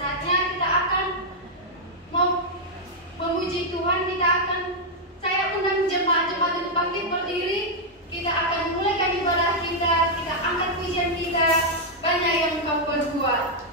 Saatnya kita akan memuji Tuhan. Saya undang jemaat-jemaat untuk bangkit berdiri. Kita akan memulaikan ibadah kita. Kita angkat pujian kita. Banyak yang Kau berbuat.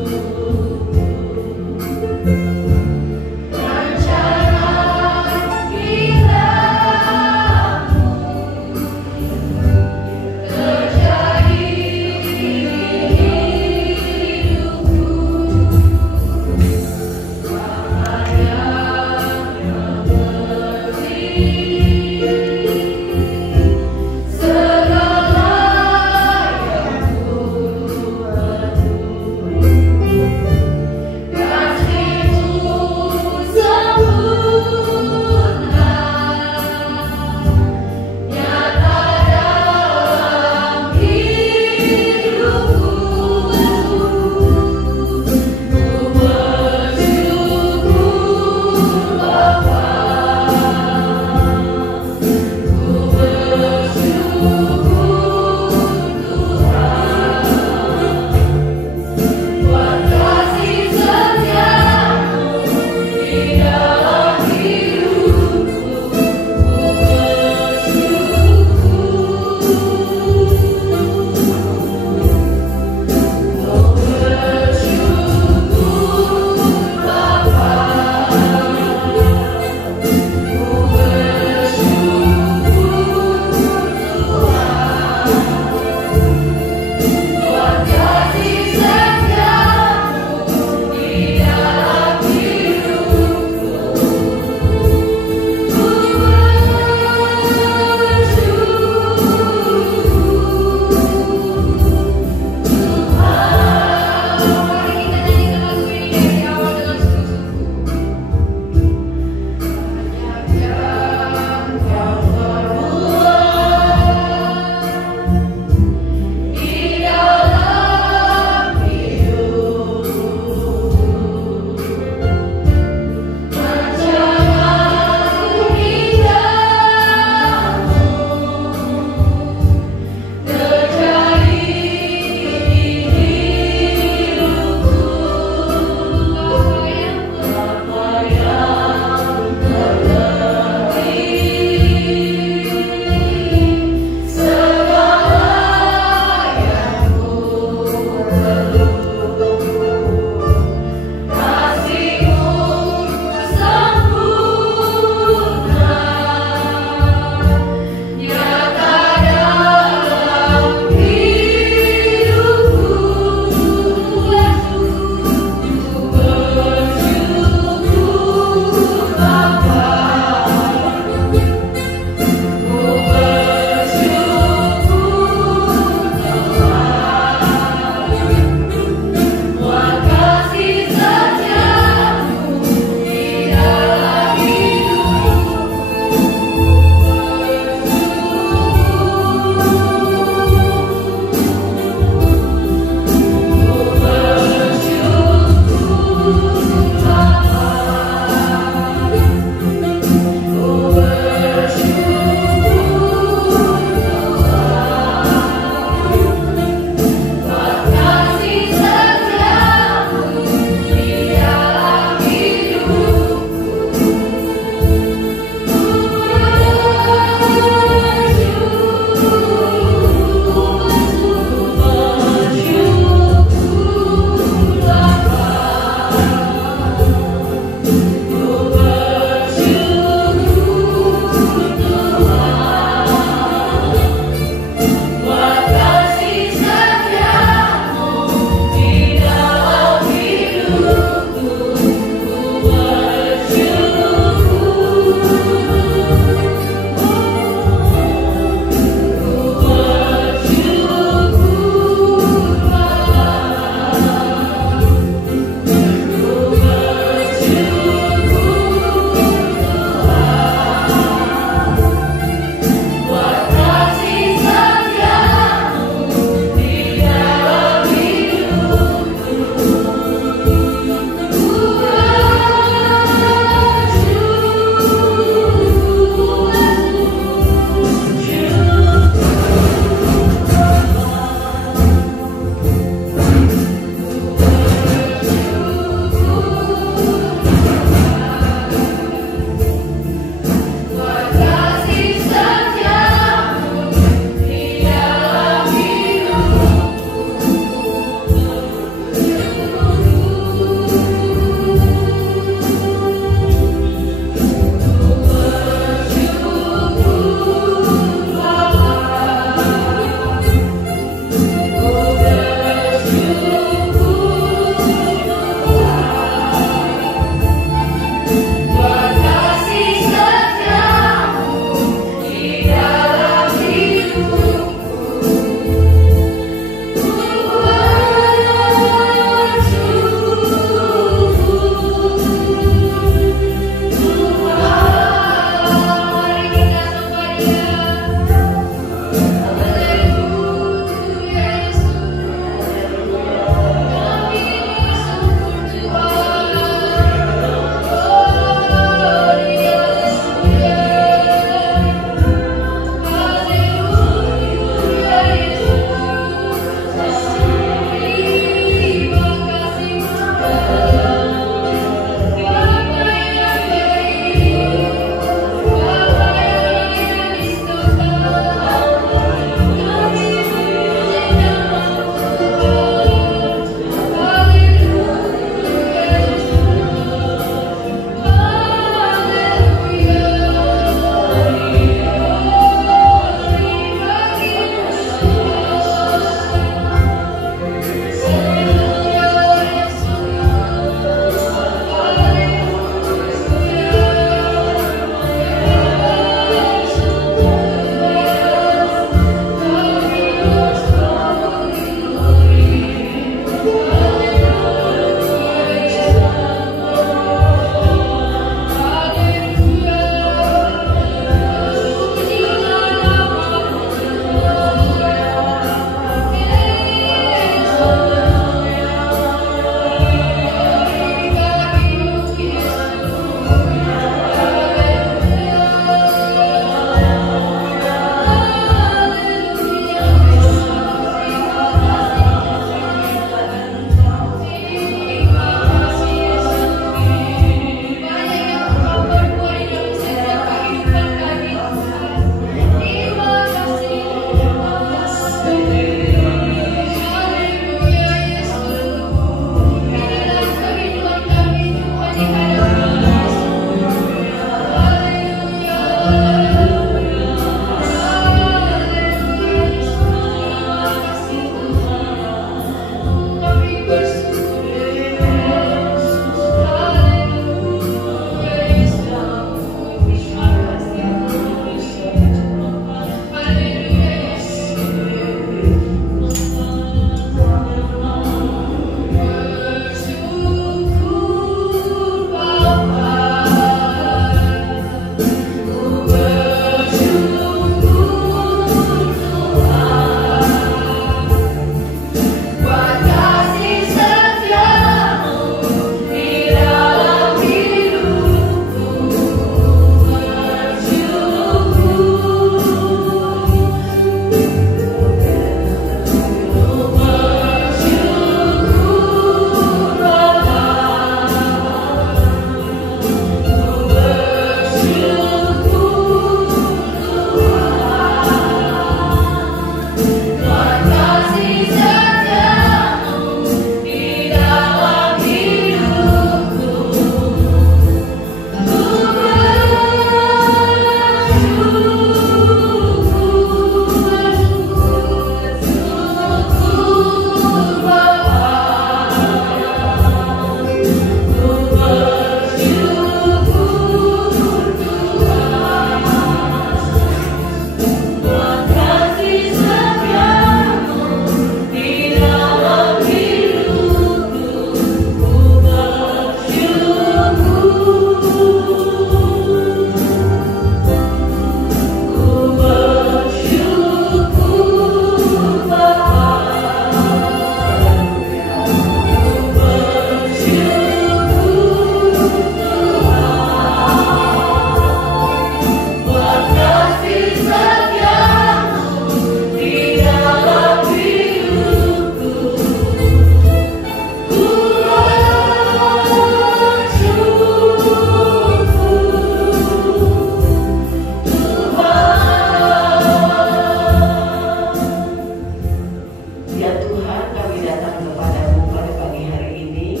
Ya Tuhan, kami datang kepadamu pada pagi hari ini.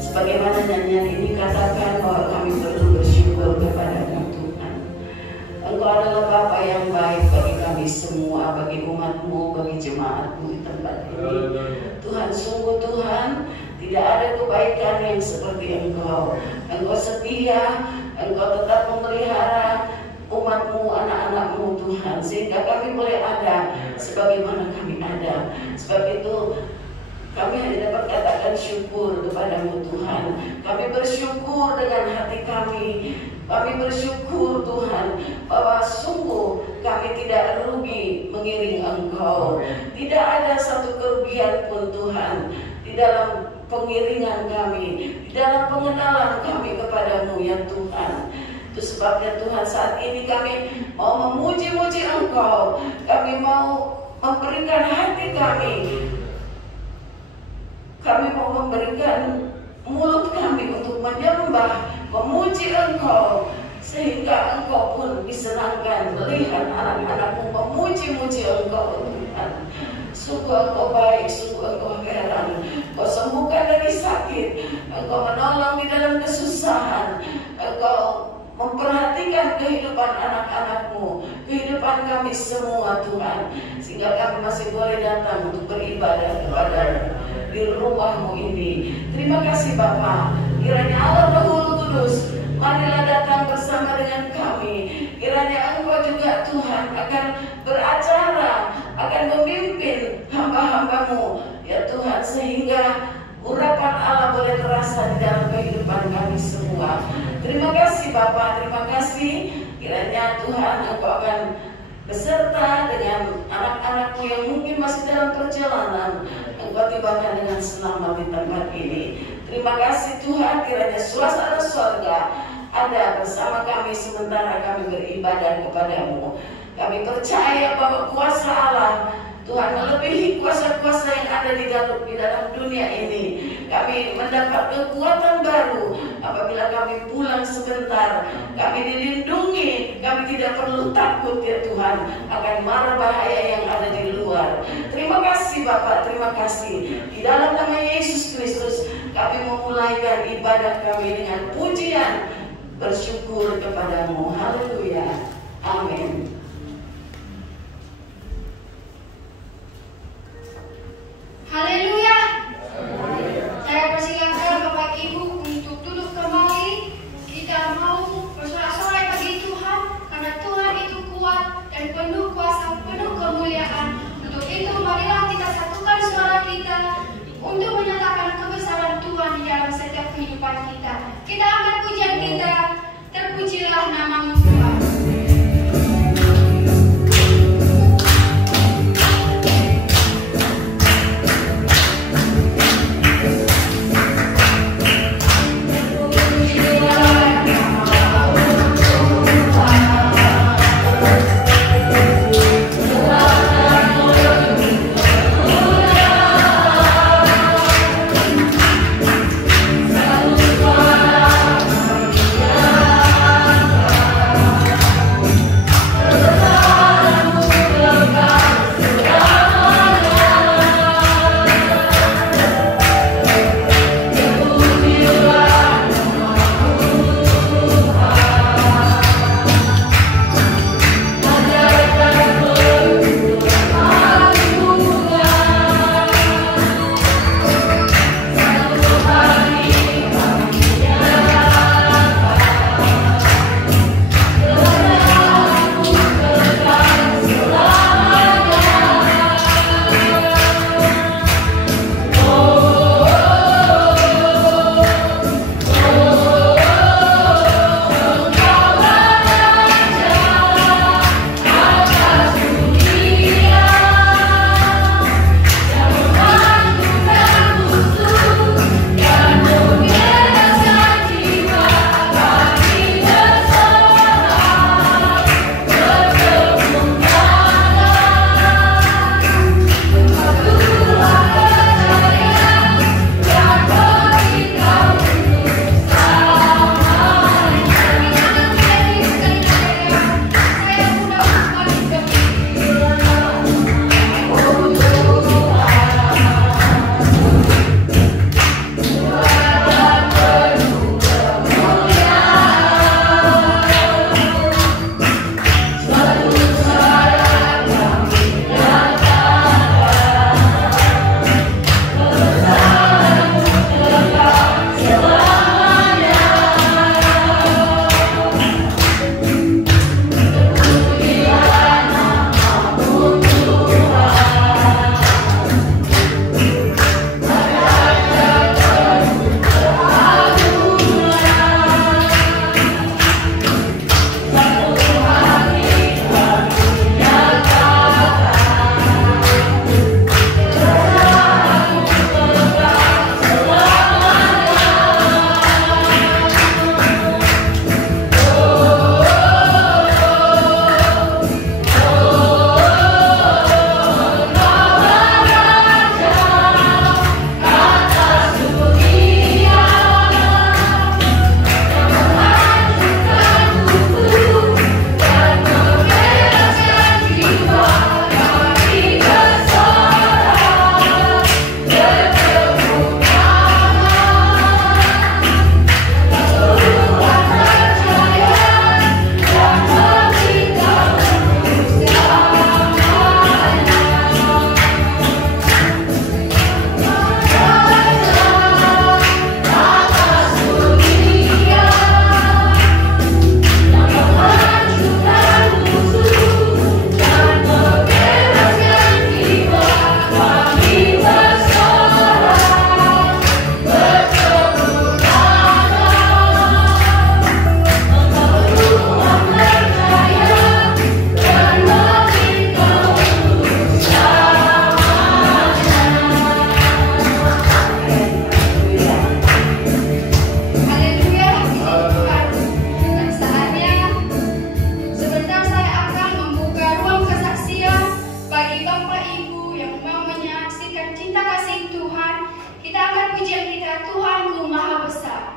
Sebagaimana nyanyian ini katakan bahwa kami perlu bersyukur kepadamu Tuhan. Engkau adalah Bapa yang baik bagi kami semua, bagi umat-Mu, bagi jemaat-Mu di tempat ini. Tuhan, sungguh Tuhan, tidak ada kebaikan yang seperti Engkau. Engkau setia, Engkau tetap memelihara umat-Mu, anak-anak-Mu Tuhan, sehingga kami boleh ada sebagaimana kami ada. Sebab itu kami hanya dapat katakan syukur kepadamu Tuhan. Kami bersyukur dengan hati kami. Kami bersyukur Tuhan bahwa sungguh kami tidak rugi mengiring Engkau. Tidak ada satu kerugian pun Tuhan di dalam pengiringan kami, di dalam pengenalan kami kepadamu ya Tuhan. Itu sebabnya Tuhan saat ini kami mau memuji-muji Engkau. Kami mau memberikan hati kami. Kami mau memberikan mulut kami untuk menyembah, memuji Engkau, sehingga Engkau pun disenangkan melihat anak-anak-Mu memuji-muji Engkau Tuhan. Sungguh Engkau baik, sungguh Engkau heran. Engkau sembuhkan dari sakit, Engkau menolong di dalam kesusahan, Engkau memperhatikan kehidupan anak-anak-Mu, kehidupan kami semua Tuhan, sehingga kami masih boleh datang untuk beribadah kepada-Mu di rumah-Mu ini. Terima kasih Bapa. Kiranya Allah Roh Kudus marilah datang bersama dengan kami. Kiranya Engkau juga Tuhan akan beracara, akan memimpin hamba-hamba-Mu ya Tuhan, sehingga urapan Allah boleh terasa di dalam kehidupan kami semua. Terima kasih Bapa, terima kasih. Kiranya Tuhan Engkau akan beserta dengan anak-anak-Mu yang mungkin masih dalam perjalanan. Engkau tibakan dengan selamat di tempat ini. Terima kasih Tuhan, kiranya suasana surga ada bersama kami sementara kami beribadah kepadamu. Kami percaya bahwa kuasa Allah Tuhan melebihi kuasa-kuasa yang ada di dalam dunia ini. Kami mendapat kekuatan baru apabila kami pulang sebentar. Kami dilindungi, kami tidak perlu takut ya Tuhan akan mara bahaya yang ada di luar. Terima kasih Bapak, terima kasih. Di dalam nama Yesus Kristus kami memulaikan ibadah kami dengan pujian bersyukur kepadamu. Haleluya. Amin. Haleluya. Saya persilakan Bapak Ibu untuk duduk kembali. Kita mau bersorak-sorai bagi Tuhan, karena Tuhan itu kuat dan penuh kuasa, penuh kemuliaan. Untuk itu marilah kita satukan suara kita untuk menyatakan kebesaran Tuhan di dalam setiap kehidupan kita. Kita angkat pujian kita, terpujilah nama-Mu Tuhan. pujian kita, Tuhanku Maha Besar.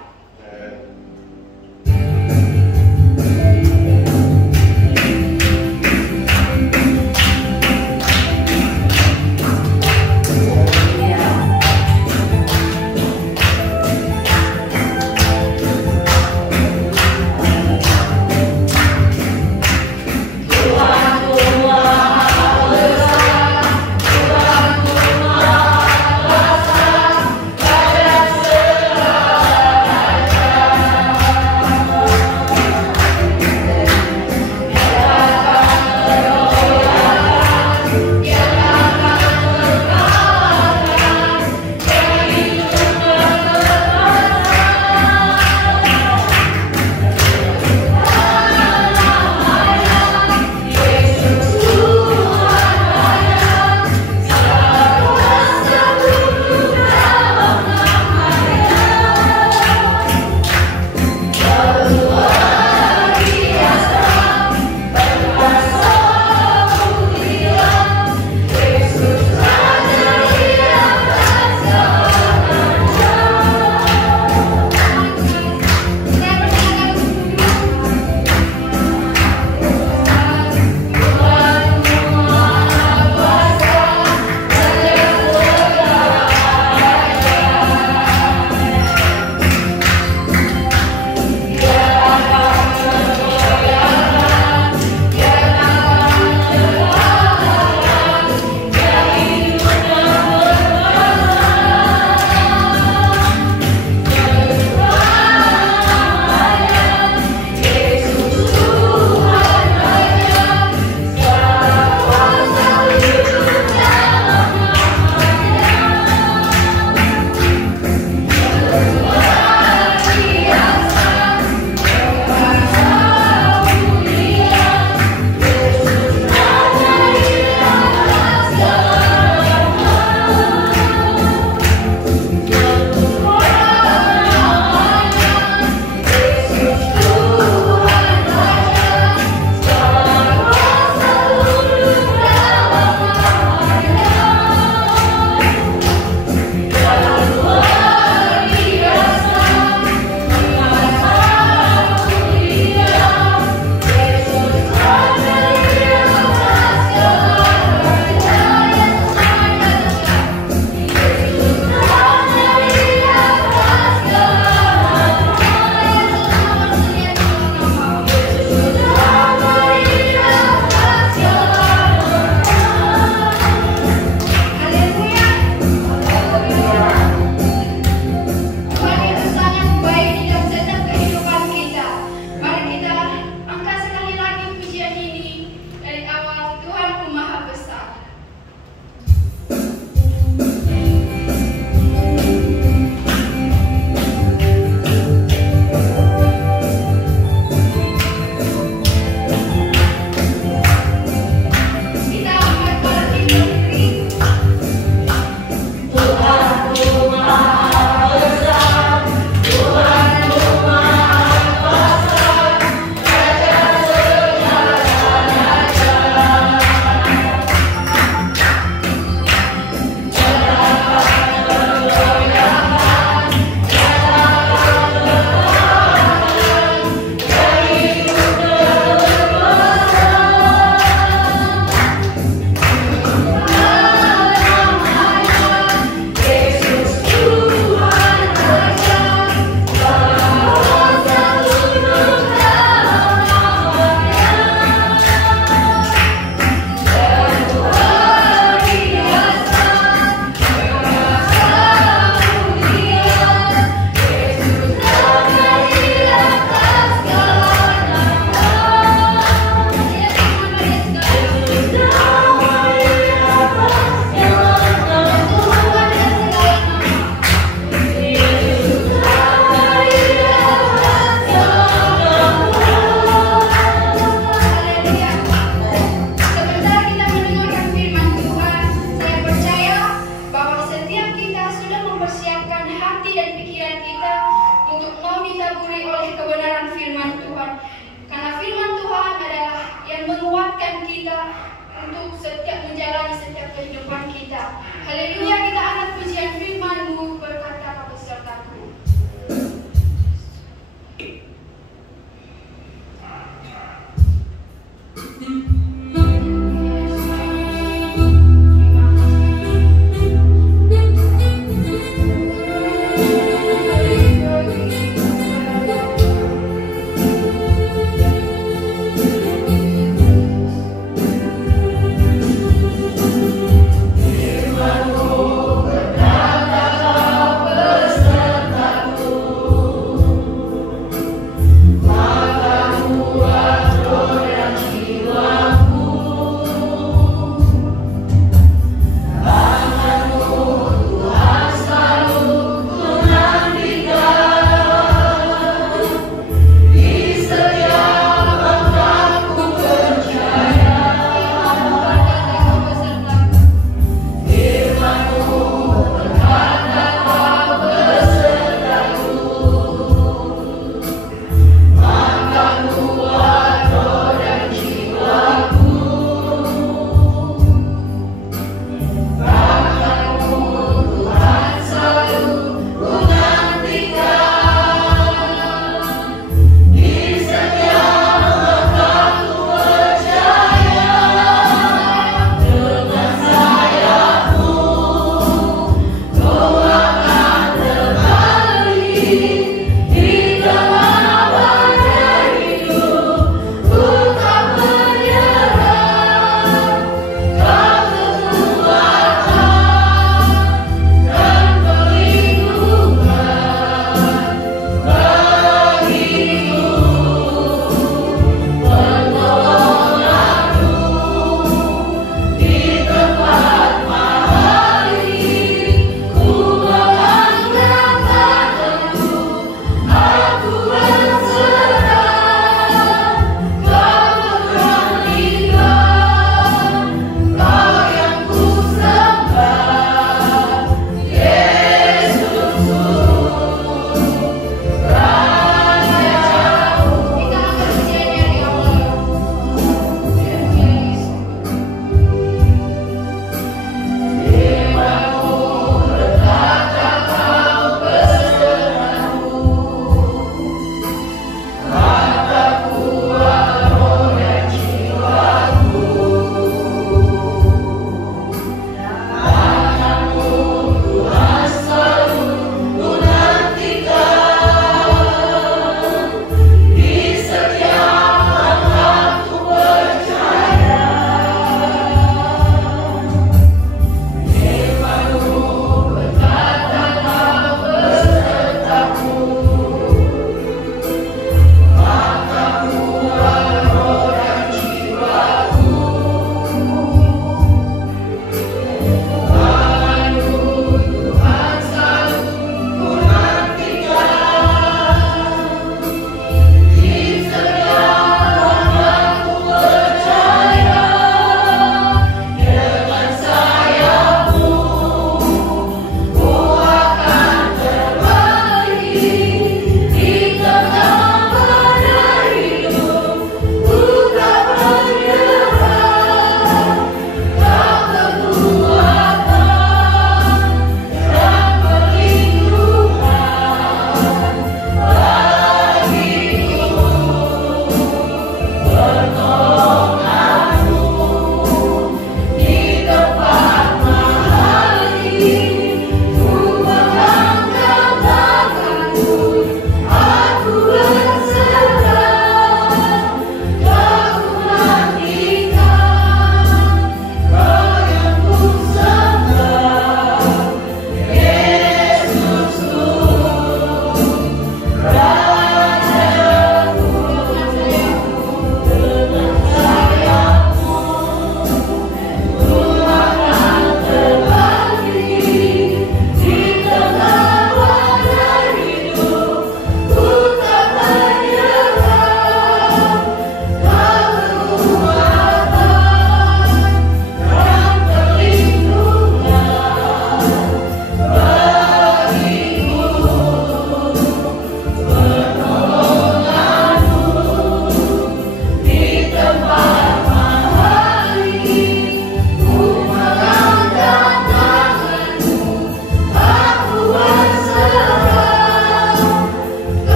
Haleluya, kita angkat pujian firman-Mu berkata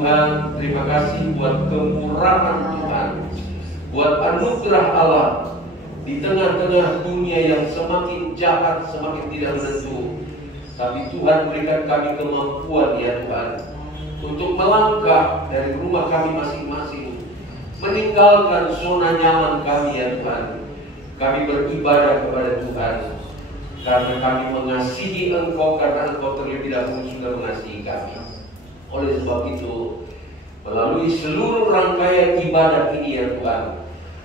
Tuhan, terima kasih buat kemurahan Tuhan, buat anugerah Allah di tengah-tengah dunia yang semakin jahat, semakin tidak menentu. Tapi Tuhan berikan kami kemampuan ya Tuhan, untuk melangkah dari rumah kami masing-masing, meninggalkan zona nyaman kami ya Tuhan. Kami beribadah kepada Tuhan karena kami mengasihi Engkau, karena Engkau terlebih dahulu sudah mengasihi kami. Oleh sebab itu, melalui seluruh rangkaian ibadah ini ya Tuhan,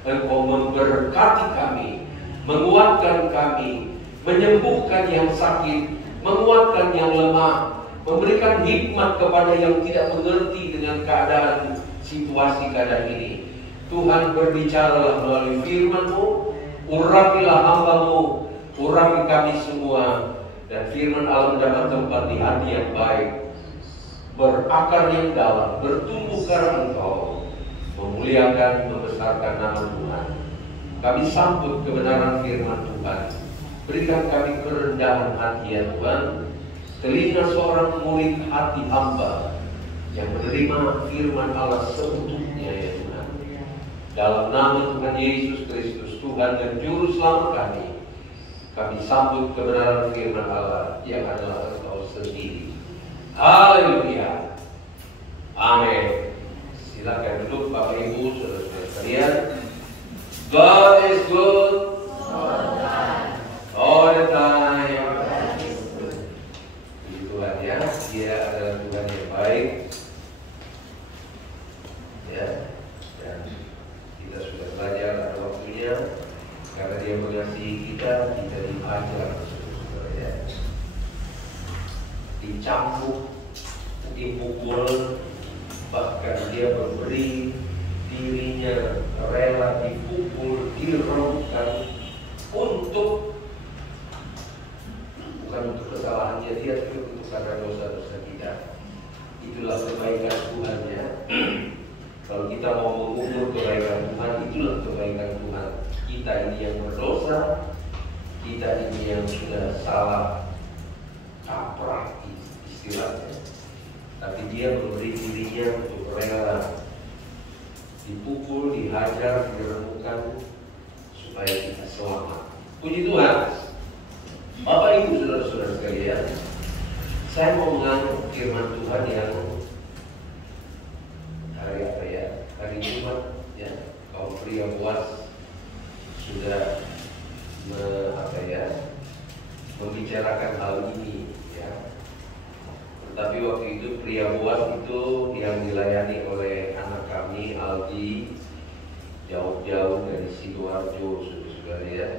Engkau memberkati kami, menguatkan kami, menyembuhkan yang sakit, menguatkan yang lemah, memberikan hikmat kepada yang tidak mengerti dengan keadaan situasi keadaan ini. Tuhan, berbicaralah melalui firman-Mu, urapilah hamba-Mu, urapi kami semua, dan firman Allah mendapat tempat di hati yang baik, berakar yang dalam, bertumbuh karena Engkau, memuliakan, membesarkan nama Tuhan. Kami sambut kebenaran firman Tuhan. Berikan kami kerendahan hati ya Tuhan, telinga seorang murid hati hamba yang menerima firman Allah seutuhnya ya Tuhan. Dalam nama Tuhan Yesus Kristus, Tuhan dan Juru Selamat kami sambut kebenaran firman Allah yang adalah Engkau sendiri. Haleluya. Amin. Silakan duduk Bapak Ibu, saudara-saudara sekalian. God is good all the time. Puji Tuhan ya, Dia adalah Tuhan yang baik. Ya, dan kita sudah belajar pada waktunya, karena Dia mengasihi kita diajar, ya. Dicambuk, dipukul, bahkan Dia memberi dirinya rela dipukul, diremukkan untuk bukan untuk kesalahannya Dia, tapi untuk karena dosa-dosa kita. Itulah kebaikan Tuhan ya. Kalau kita mau mengukur kebaikan Tuhan, itulah kebaikan Tuhan. Kita ini yang berdosa, kita ini yang sudah salah kaprah istilahnya, tapi Dia memberi dirinya untuk rela dipukul, dihajar, diremukkan supaya kita selamat. Puji Tuhan. Bapak Ibu saudara-saudara sekalian, saya mau mengangkat firman Tuhan yang hari apa ya? Hari Jumat ya. Kaum pria Boaz sudah membicarakan hal ini ya. Tetapi waktu itu pria Boaz itu yang dilayani oleh anak kami Aldi, jauh-jauh dari Sidoarjo, saudara-saudara ya.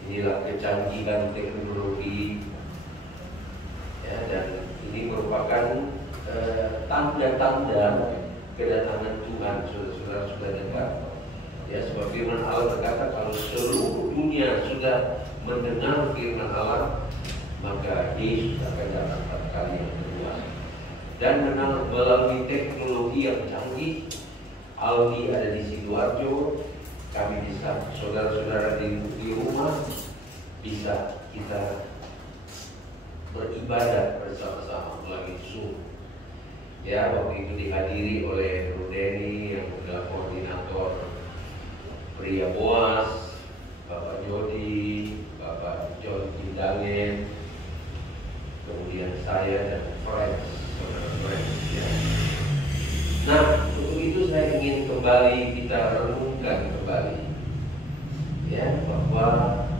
Inilah kecanggihan teknologi ya, dan ini merupakan tanda-tanda kedatangan Tuhan, saudara-saudara sudah dengar ya. Sebab firman Allah berkata kalau seluruh dunia sudah mendengar firman Allah, maka Yesus akan datang pada kali yang kedua. Dan melalui teknologi yang canggih, Aldi ada di Sidoarjo, kami bisa, saudara-saudara di rumah bisa kita beribadah bersama-sama melalui Zoom. Ya, waktu itu dihadiri oleh Rudeni yang adalah koordinator pria Boaz, Bapak Jody, Bapak John Kindangen, kemudian saya dan Frank, saudara Frank ya. Nah, untuk itu saya ingin kembali kita renungkan kembali ya, bahwa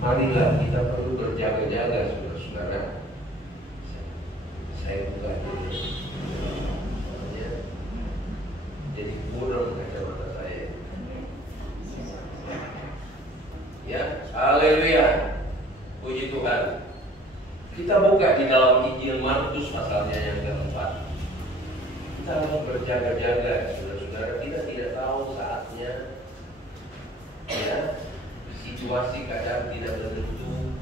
marilah kita perlu berjaga-jaga saudara-saudara. Saya buka dulu ya. Jadi buram kacamata saya ya. Haleluya, puji Tuhan. Kita buka di dalam Injil Markus pasalnya yang keempat. Kita harus berjaga-jaga, saudara-saudara. Kita tidak tahu saatnya, ya, situasi kadang tidak menentu.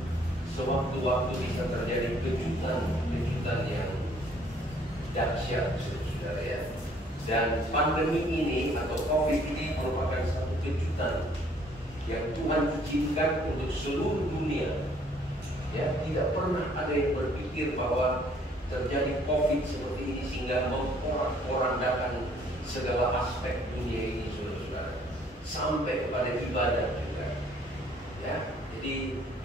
Sewaktu-waktu bisa terjadi kejutan yang dahsyat, saudara ya. Dan pandemi ini atau COVID ini merupakan satu kejutan yang Tuhan izinkan untuk seluruh dunia. Ya, tidak pernah ada yang berpikir bahwa terjadi COVID seperti ini sehingga memporak-porandakan segala aspek dunia ini, saudara-saudara, sampai kepada ibadah juga. Ya, jadi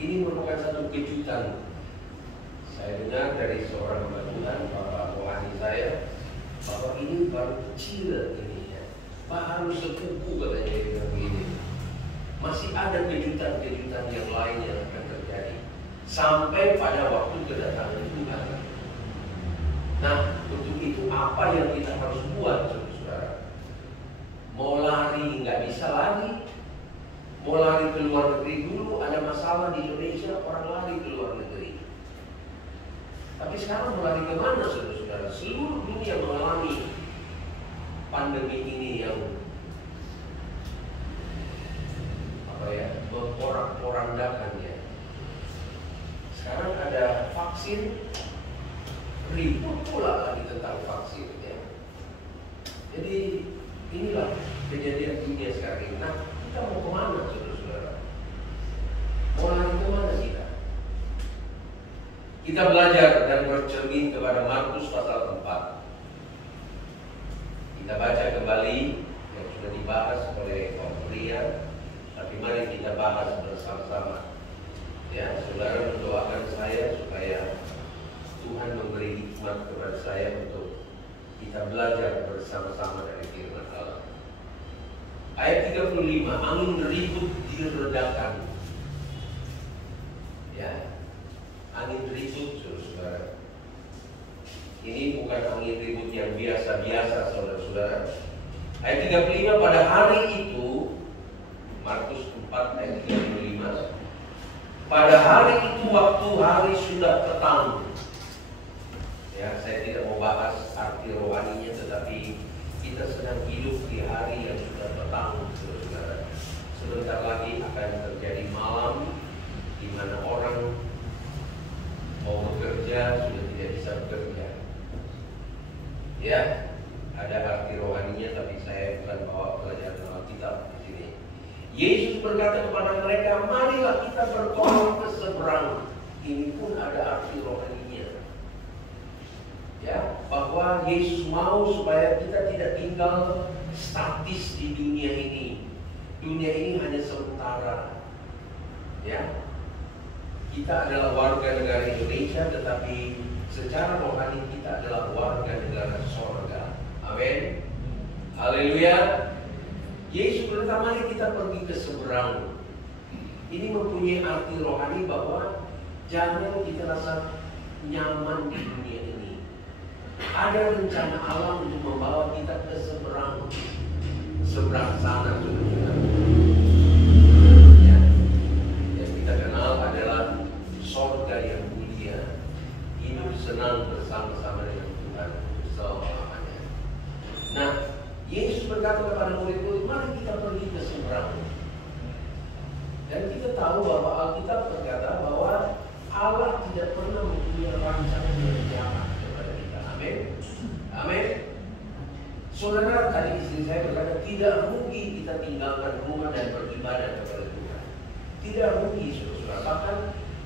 ini merupakan satu kejutan. Saya dengar dari seorang hamba Tuhan, Bapak rohani saya, bahwa ini baru kecil ini ya. Baru sepupu katanya dia bilang begini. Masih ada kejutan-kejutan yang lain yang akan terjadi sampai pada waktu kedatangan Tuhan. Nah, untuk itu apa yang kita harus buat, saudara? Mau lari nggak bisa lari, mau lari ke luar negeri dulu ada masalah di Indonesia, orang lari ke luar negeri. Tapi sekarang mau lari kemana, saudara-saudara? Seluruh dunia mengalami pandemi ini yang memporak-porandakannya. Sekarang ada vaksin, ribut pula lagi tentang vaksin ya. Jadi inilah kejadian dunia sekarang ini. Nah, kita mau kemana, saudara-saudara? Mau lari kemana kita? Kita belajar dan bercermin kepada Markus pasal 4. Kita baca kembali yang sudah dibahas oleh Om Rian, tapi mari kita bahas bersama-sama. Ya, saudara mendoakan saya supaya Tuhan memberi hikmat kepada saya untuk kita belajar bersama-sama dari firman Allah. Ayat 35, angin ribut diredakan. Ya, angin ribut, saudara. Ini bukan angin ribut yang biasa-biasa, saudara-saudara. Ayat 35, pada hari itu, Markus 4 ayat 35, pada hari itu waktu hari sudah petang. Ya, saya tidak mau bahas arti rohaninya, tetapi kita sedang hidup di hari yang sudah petang, saudara. Sebentar lagi akan terjadi malam di mana orang mau bekerja sudah tidak bisa bekerja. Ya, ada arti rohaninya, tapi saya bukan bawa pelajaran Alkitab di sini. Yesus berkata kepada mereka, marilah kita bertolak ke seberang. Ini pun ada arti rohaninya. Ya, bahwa Yesus mau supaya kita tidak tinggal statis di dunia ini. Dunia ini hanya sementara. Ya, kita adalah warga negara Indonesia, tetapi secara rohani kita adalah warga negara sorga. Amin. Haleluya. Yesus berkata, mari kita pergi ke seberang. Ini mempunyai arti rohani bahwa jangan kita rasa nyaman di dunia ini. Ada rencana Allah untuk membawa kita ke seberang. Seberang sana, saudara. Ya. Yang kita kenal adalah sorga yang mulia. Hidup senang bersama-sama dengan Tuhan selama-lamanya. Nah, Yesus berkata kepada murid-murid, mari kita pergi ke seberang. Dan kita tahu bahwa Alkitab berkata bahwa Allah tidak pernah mempunyai rancangan yang jahat kepada kita. Amin. Amin. Saudara, tadi istri saya berkata, tidak rugi kita tinggalkan rumah dan beribadah kepada Tuhan. Tidak rugi, saudara. Bahkan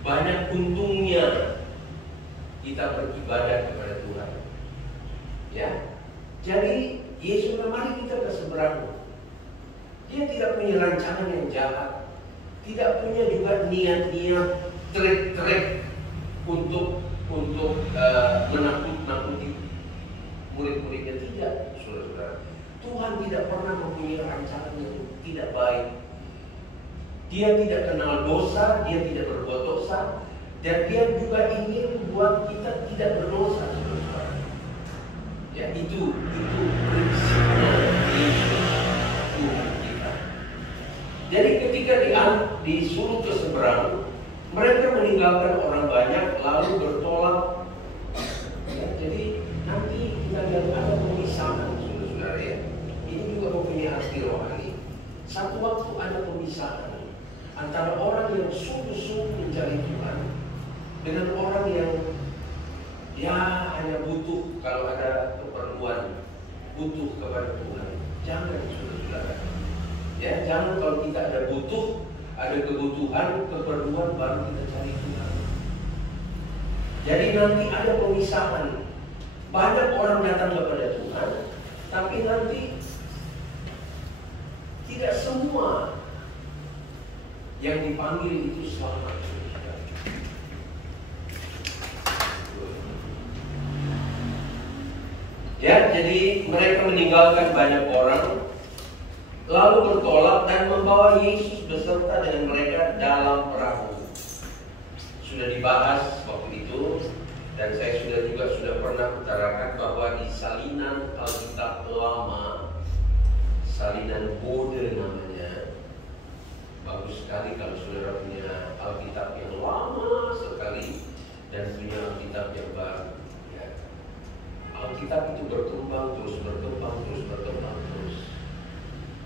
banyak untungnya kita beribadah kepada Tuhan. Ya. Jadi Yesus mari kita ke seberang. Dia tidak punya rancangan yang jahat, tidak punya juga niat-niat trik-trik untuk menakut-nakuti murid-muridnya. Tidak, saudara-saudara. Tuhan tidak pernah mempunyai rancangan yang tidak baik. Dia tidak kenal dosa, dia tidak berbuat dosa, dan dia juga ingin membuat kita tidak berdosa, saudara-saudara. Ya, itu prinsipnya Yesus Tuhan kita. Jadi ketika disuruh ke seberang, mereka meninggalkan orang banyak lalu bertolak. Ya, jadi nanti kita lihat ada pemisahan, saudara-saudara ya. Ini juga mempunyai arti rohani. Satu waktu ada pemisahan antara orang yang sungguh-sungguh mencari Tuhan dengan orang yang ya hanya butuh kalau ada keperluan, butuh kepada Tuhan. Jangan, saudara-saudara. Ya, jangan kalau kita ada butuh, ada kebutuhan, keperluan baru kita cari Tuhan. Jadi nanti ada pemisahan. Banyak orang datang kepada Tuhan, tapi nanti tidak semua yang dipanggil itu selamat. Ya, jadi mereka meninggalkan banyak orang, lalu bertolak dan membawa Yesus beserta dengan mereka dalam perahu. Sudah dibahas waktu itu, dan saya sudah pernah utarakan bahwa di salinan Alkitab lama, salinan Bode namanya, bagus sekali kalau saudara punya Alkitab yang lama sekali dan punya Alkitab yang baru. Alkitab itu berkembang terus.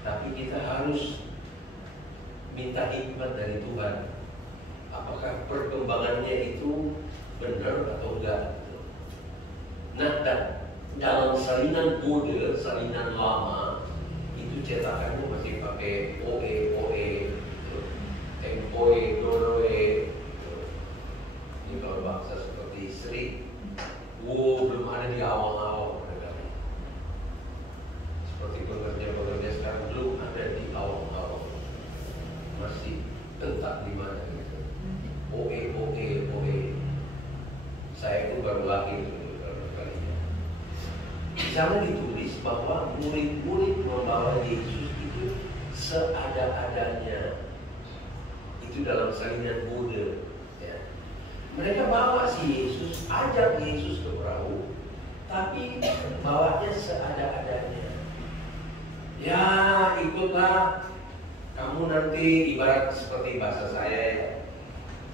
Tapi kita harus minta hikmat dari Tuhan. Apakah perkembangannya itu benar atau enggak? Nah, dalam salinan Bode, salinan lama, itu cetakannya masih pakai OE, tempoe, doroe. Ini kalau bangsa seperti Sri, belum ada di awal-awal mereka. Seperti pekerja sekarang belum ada di awal-awal, masih entah di mana gitu. OE. Saya itu baru lahir kalinya. Di sana ditulis bahwa murid-murid membawa Yesus itu seada-adanya. Itu dalam salinan Bode. Mereka bawa si Yesus, ajak Yesus ke perahu, tapi bawanya seada-adanya. Ya, ikutlah. Kamu nanti ibarat seperti bahasa saya ya.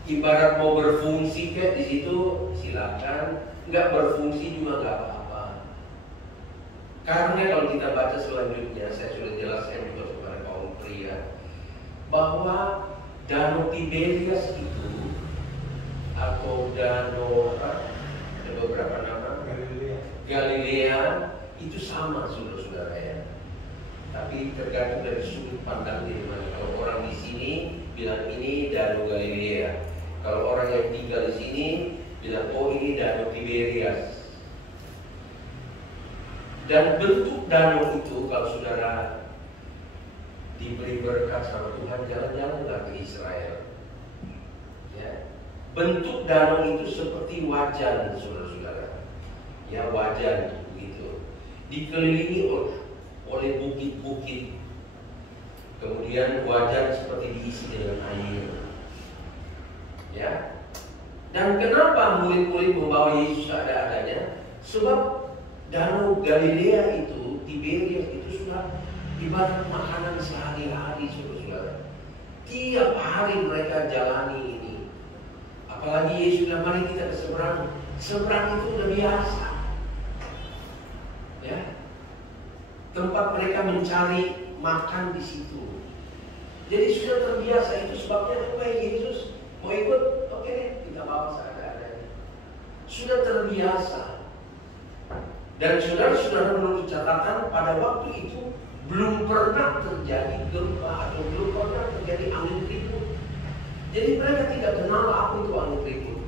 Ibarat mau berfungsi kayak di situ, silakan. Nggak berfungsi juga nggak apa-apa. Karena kalau kita baca selanjutnya, saya sudah jelaskan juga kepada kaum pria bahwa Danau Tiberias itu atau danau ada beberapa nama, Galilea itu sama saudara-saudara ya. Tapi tergantung dari sudut pandang di mana. Kalau orang di sini bilang ini danau Galilea, kalau orang yang tinggal di sini bilang oh ini danau Tiberias. Dan bentuk danau itu kalau saudara diberi berkat sama Tuhan, jalan-jalanlah ke Israel. Ya. Bentuk danau itu seperti wajan, saudara-saudara. Ya, wajan begitu. Dikelilingi oleh bukit-bukit. Kemudian wajan seperti diisi dengan air. Ya. Dan kenapa murid-murid membawa Yesus ada-adanya? Sebab danau Galilea itu, Tiberias itu sudah ibarat makanan sehari-hari, saudara-saudara. Tiap hari mereka jalani ini. Apalagi Yesus bilang mari kita ke seberang. Seberang itu udah biasa. Ya. Tempat mereka mencari makan di situ. Jadi sudah terbiasa, itu sebabnya apa Yesus mau ikut? Oke, kita bawa seadanya. Sudah terbiasa. Dan saudara-saudara menurut catatan pada waktu itu belum pernah terjadi gempa atau belum pernah terjadi angin ribut. Jadi mereka tidak kenal apa itu angin ribut.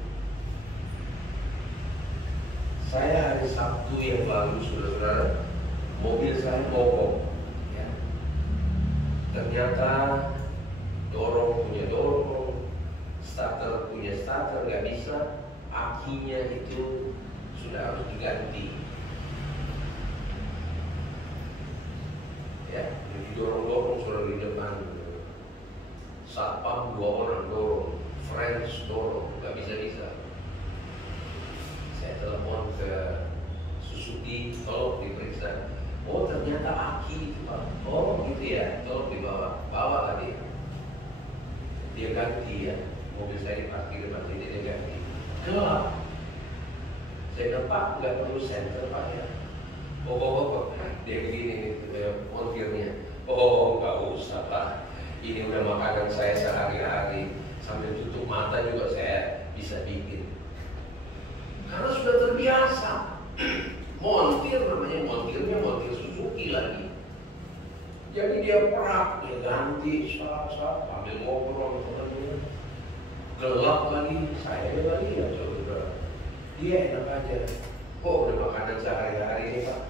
Saya hari Sabtu yang lalu, saudara-saudara, mobil saya mogok. Ya. Ternyata punya dorong, starter punya starter, nggak bisa. Akinya itu sudah harus diganti. Ya, jadi dorong-dorong sudah di depan. Satpam 2 orang dorong, French dorong, nggak bisa. Saya telepon ke Suzuki, tolong diperiksa. Oh ternyata aki itu Pak. Oh gitu ya, tolong dibawa. Bawa tadi. Dia ganti ya. Mobil saya diparkir depan sini, dia ganti. Gelap. Saya bilang Pak, nggak perlu senter Pak ya. Oh. Dia begini montirnya. Oh nggak usah Pak. Ini udah makanan saya sehari-hari. Sambil tutup mata juga saya bisa bikin. Karena sudah terbiasa. Montir namanya, montirnya montir Suzuki lagi. Jadi dia perak, dia ganti, sambil ngobrol, gelap lagi, saya lagi ya saudara. Dia enak aja. Kok udah makanan sehari-hari ini Pak?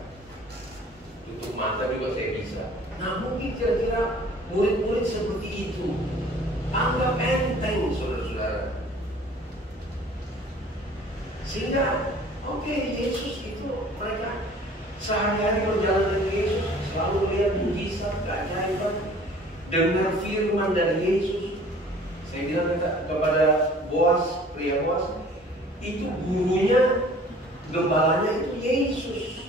Tutup mata juga saya bisa. Nah mungkin kira-kira murid-murid seperti itu. Anggap enteng saudara-saudara. Sehingga oke, Yesus itu mereka sehari-hari berjalan dengan Yesus, selalu lihat mujizat, keajaiban, dengar firman dari Yesus. Saya bilang kepada Boas, pria Boas, itu gurunya, gembalanya itu Yesus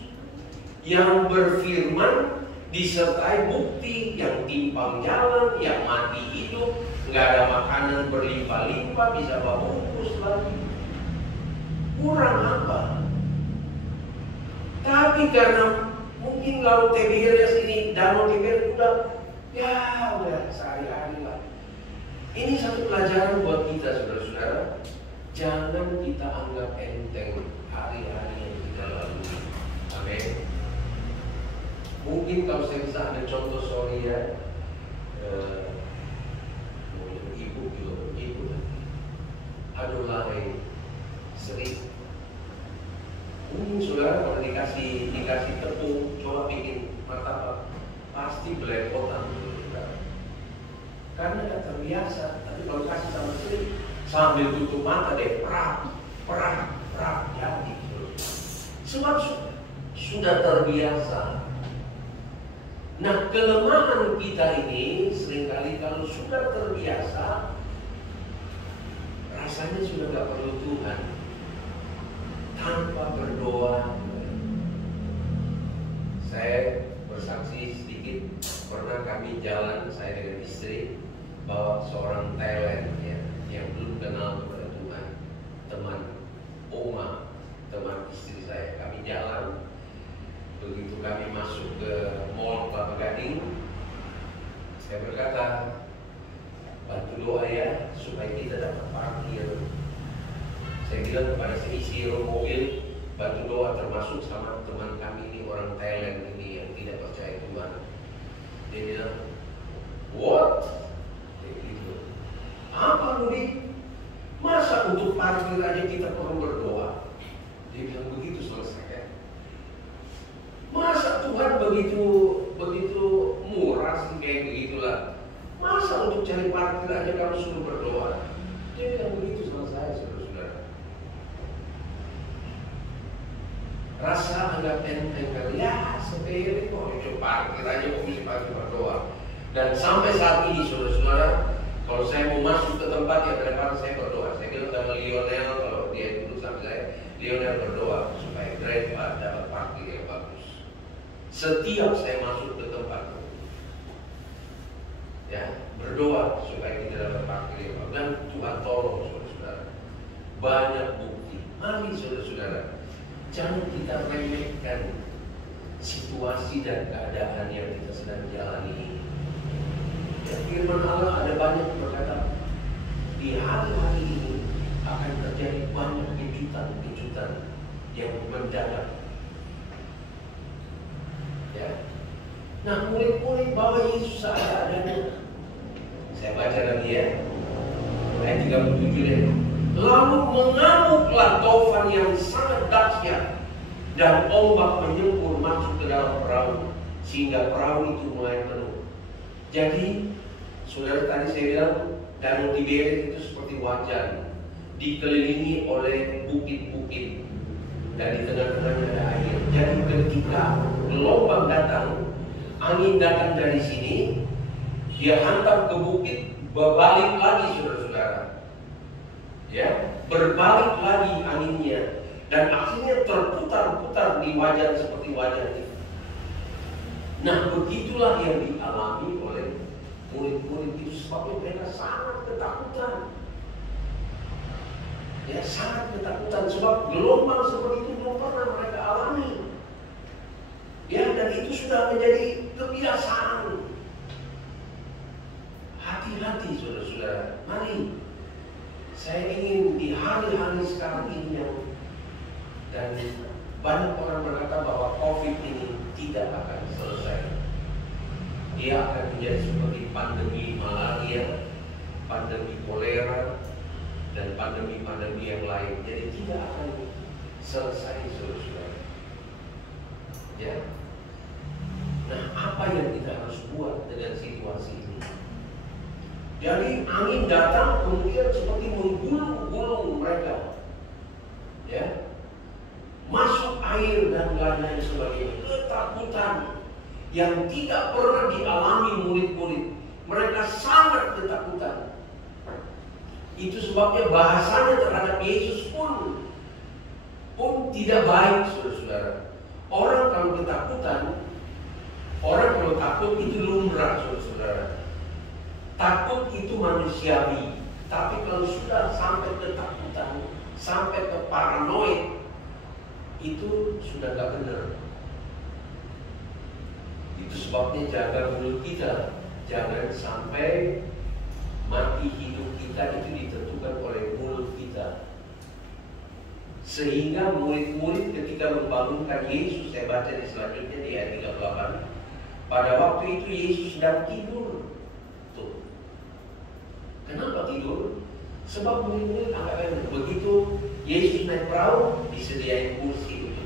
yang berfirman disertai bukti, yang timpang jalan, yang mati hidup, nggak ada makanan berlimpah-limpah, bisa bungkus lagi. Kurang apa? Tapi karena mungkin laut Tiberias ini, danau Tiberias udah sehari-hari lah. Ini satu pelajaran buat kita saudara-saudara. Jangan kita anggap enteng hari-hari yang kita lalui. Amin. Mungkin kalau saya bisa ambil contoh, sorry ya, ibu. Aduh sering. Saudara kalau dikasih tepung, coba bikin martabak, pasti belepotan. Karena tidak terbiasa. Tapi kalau kasih sama istri, sambil tutup mata deh, perah, jadi. Sebab sudah terbiasa. Nah, kelemahan kita ini seringkali kalau sudah terbiasa, rasanya sudah gak perlu Tuhan. Tanpa berdoa. Saya bersaksi sedikit, pernah kami jalan, saya dengan istri, bawa seorang Thailand ya, yang belum kenal kepada Tuhan, teman Oma, teman istri saya. Kami jalan, begitu kami masuk ke mall Kelapa Gading, saya berkata, bantu doa ya supaya kita dapat parkir. Saya bilang kepada seisi mobil, bantu doa termasuk sama teman kami ini, orang Thailand ini yang tidak percaya Tuhan. Dia bilang, what? Dia gitu. Apa Rudi? Masa untuk parkir aja kita perlu berdoa? Dia bilang begitu, selesai. Masa Tuhan begitu murah sih, kayak begitulah. Masa untuk cari parkir aja kamu suruh berdoa? Dia bilang begitu selesai, saudara-saudara. Rasa anggap enteng kali ya, sepele kok, coba parkir aja kok bisa parkir berdoa. Dan sampai saat ini saudara-saudara, kalau saya mau masuk ke tempat yang depan saya berdoa. Saya bilang sama Lionel, kalau dia dulu sama saya, Lionel berdoa supaya Grandpa dapat parkir yang bagus. Setiap saya masuk ke tempat, ya berdoa supaya kita dapat parkir yang bagus. Dan Tuhan tolong saudara-saudara. Banyak bukti. Mari saudara-saudara, jangan kita remehkan situasi dan keadaan yang kita sedang jalani. Ya, firman Allah ada banyak berkata, di hari-hari ini akan terjadi banyak kejutan-kejutan yang mendadak. Ya. Nah, murid-murid bawa Yesus seadanya. Saya baca lagi ya, ayat 37 deh. Lalu mengamuklah taufan yang sangat dahsyat, dan ombak menyembur masuk ke dalam perahu, sehingga perahu itu mulai penuh. Jadi, saudara tadi saya bilang, danau Tiberias itu seperti wajan, dikelilingi oleh bukit-bukit, dan di tengah-tengahnya ada air. Jadi ketika gelombang datang, angin datang dari sini, dia hantam ke bukit, berbalik lagi saudara-saudara. Ya, berbalik lagi anginnya, dan akhirnya terputar-putar di wajan seperti wajan itu. Nah, begitulah yang dialami oleh murid-murid itu, sebabnya mereka sangat ketakutan. Ya, sangat ketakutan sebab gelombang seperti itu belum pernah mereka alami. Ya, dan itu sudah menjadi kebiasaan. Hati-hati saudara-saudara. Mari, saya ingin di hari-hari sekarang ini dan banyak orang berkata bahwa COVID ini tidak akan selesai. Dia akan menjadi seperti pandemi malaria, pandemi kolera, dan pandemi-pandemi yang lain. Jadi tidak akan selesai, saudara-saudara. Ya. Nah, apa yang kita harus buat dengan situasi ini? Jadi angin datang kemudian seperti menggulung-gulung mereka, ya, masuk air dan lain-lain sebagainya. Ketakutan yang tidak pernah dialami murid-murid. Mereka sangat ketakutan. Itu sebabnya bahasanya terhadap Yesus pun tidak baik, saudara-saudara. Orang kalau ketakutan, orang kalau takut itu lumrah, saudara-saudara. Takut itu manusiawi, tapi kalau sudah sampai ketakutan, sampai ke paranoid, itu sudah gak benar. Itu sebabnya jaga mulut kita, jangan sampai mati hidup kita itu ditentukan oleh mulut kita. Sehingga murid-murid ketika membangunkan Yesus, saya baca di selanjutnya di ayat 38, pada waktu itu Yesus sedang tidur. Tuh. Kenapa tidur? Sebab murid-murid anggapnya begitu Yesus naik perahu, disediain kursi itu.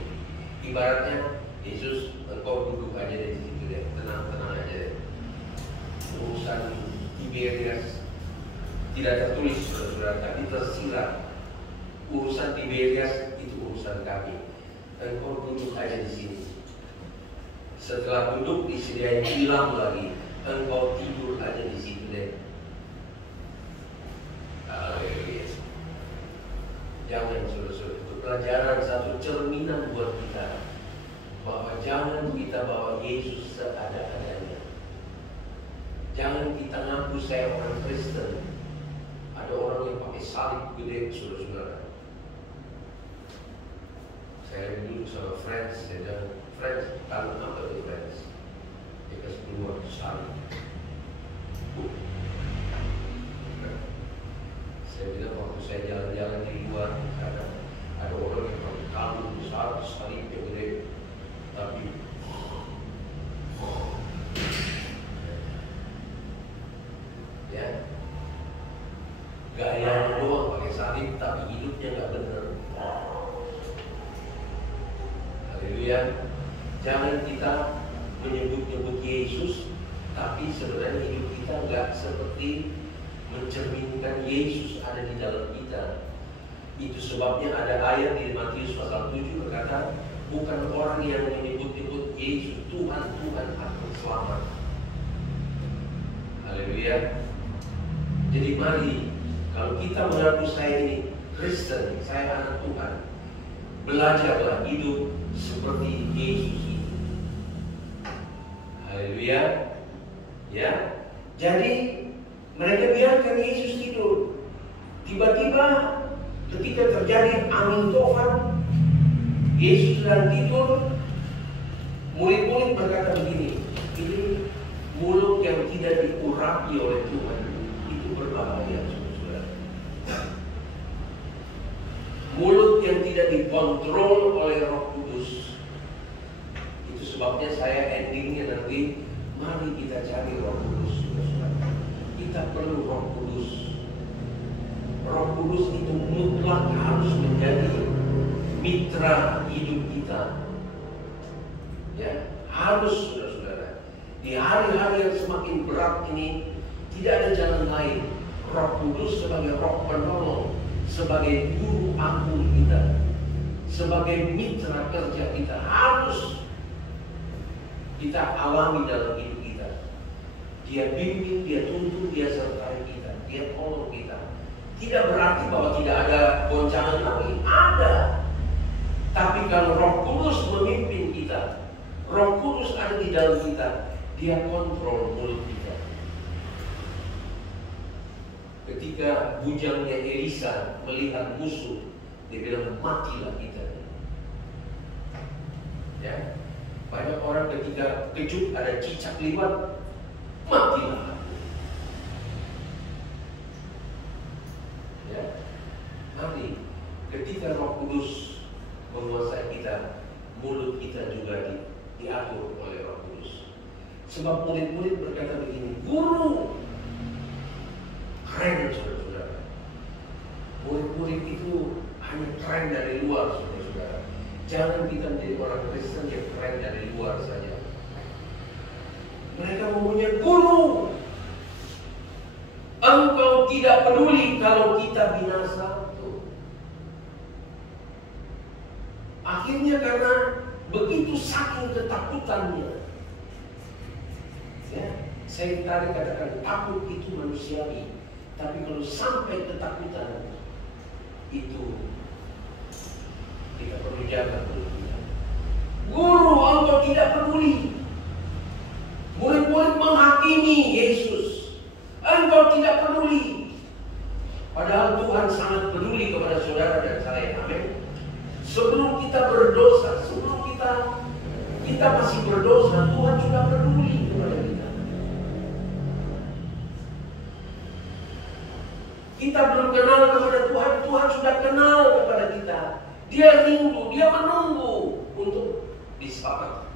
Ibaratnya Yesus, engkau duduk aja di situ deh, tenang-tenang aja deh. Urusan Tiberias tidak tertulis, saudara, tapi tersirat. Urusan Tiberias itu urusan kami. Engkau duduk aja di sini. Setelah duduk disediain bilang lagi, engkau tidur aja di situ deh. Haleluya. Jangan, saudara-saudara, itu pelajaran, satu cerminan buat kita, bahwa jangan kita bawa Yesus seada-adanya. Jangan kita ngaku saya orang Kristen. Ada orang yang pakai salib gede, saudara-saudara. Saya dulu sama Friends, saya bilang, Friends, kalau apa itu Friends? Dia kasih keluar salib. Saya bilang waktu saya jalan-jalan di luar, ada orang yang pakai kalung besar, salib yang gede, tapi ya gaya doang pakai salib, tapi hidupnya nggak benar. Haleluya. Jangan kita menyebut-nyebut Yesus, tapi sebenarnya hidup kita nggak seperti mencerminkan Yesus ada di dalam kita. Itu sebabnya ada ayat di Matius pasal 7 berkata, bukan orang yang menyebut-nyebut Yesus Tuhan, Tuhan akan selamat. Haleluya. Jadi mari, kalau kita mengaku saya ini Kristen, saya anak Tuhan, belajarlah hidup seperti Yesus ini. Haleluya. Ya. Jadi mereka biarkan Yesus tidur. Tiba-tiba ketika terjadi angin tofan, Yesus sedang tidur. Murid-murid berkata begini, ini mulut yang tidak diurapi oleh Tuhan itu berbahaya, saudara. Mulut yang tidak dikontrol oleh Roh Kudus. Itu sebabnya saya endingnya nanti, mari kita cari Roh Kudus, saudara. Kita perlu Roh Kudus. Roh Kudus itu mutlak harus menjadi mitra hidup kita. Ya, harus, saudara-saudara. Di hari-hari yang semakin berat ini, tidak ada jalan lain. Roh Kudus sebagai Roh penolong, sebagai guru agung kita, sebagai mitra kerja kita, harus kita alami dalam hidup kita. Dia bimbing, dia tuntun, dia sertai kita, dia tolong kita. Tidak berarti bahwa tidak ada goncangan lagi, ada. Tapi kalau Roh Kudus memimpin kita, Roh Kudus ada di dalam kita, dia kontrol mulut kita. Ketika bujangnya Elisa melihat musuh, dia bilang matilah kita. Ya, banyak orang ketika kejut ada cicak liwat, matilah. Ya, mari ketika Roh Kudus menguasai kita, mulut kita juga diatur oleh Roh Kudus. Sebab murid-murid berkata begini, guru, keren saudara-saudara. Murid-murid itu hanya keren dari luar, saudara-saudara. Jangan kita menjadi orang Kristen yang keren dari luar saja. Mereka mempunyai guru. Engkau tidak peduli kalau kita binasa. Akhirnya karena begitu saking ketakutannya, ya, saya tadi katakan takut itu manusiawi, tapi kalau sampai ketakutan itu kita perlu jaga. Guru, engkau tidak peduli. Murid-murid menghakimi Yesus. Engkau tidak peduli. Padahal Tuhan sangat peduli kepada saudara dan saya. Amin. Sebelum kita berdosa, sebelum kita masih berdosa, Tuhan sudah peduli kepada kita. Kita belum kenal kepada Tuhan, Tuhan sudah kenal kepada kita. Dia rindu, dia menunggu untuk diselamatkan.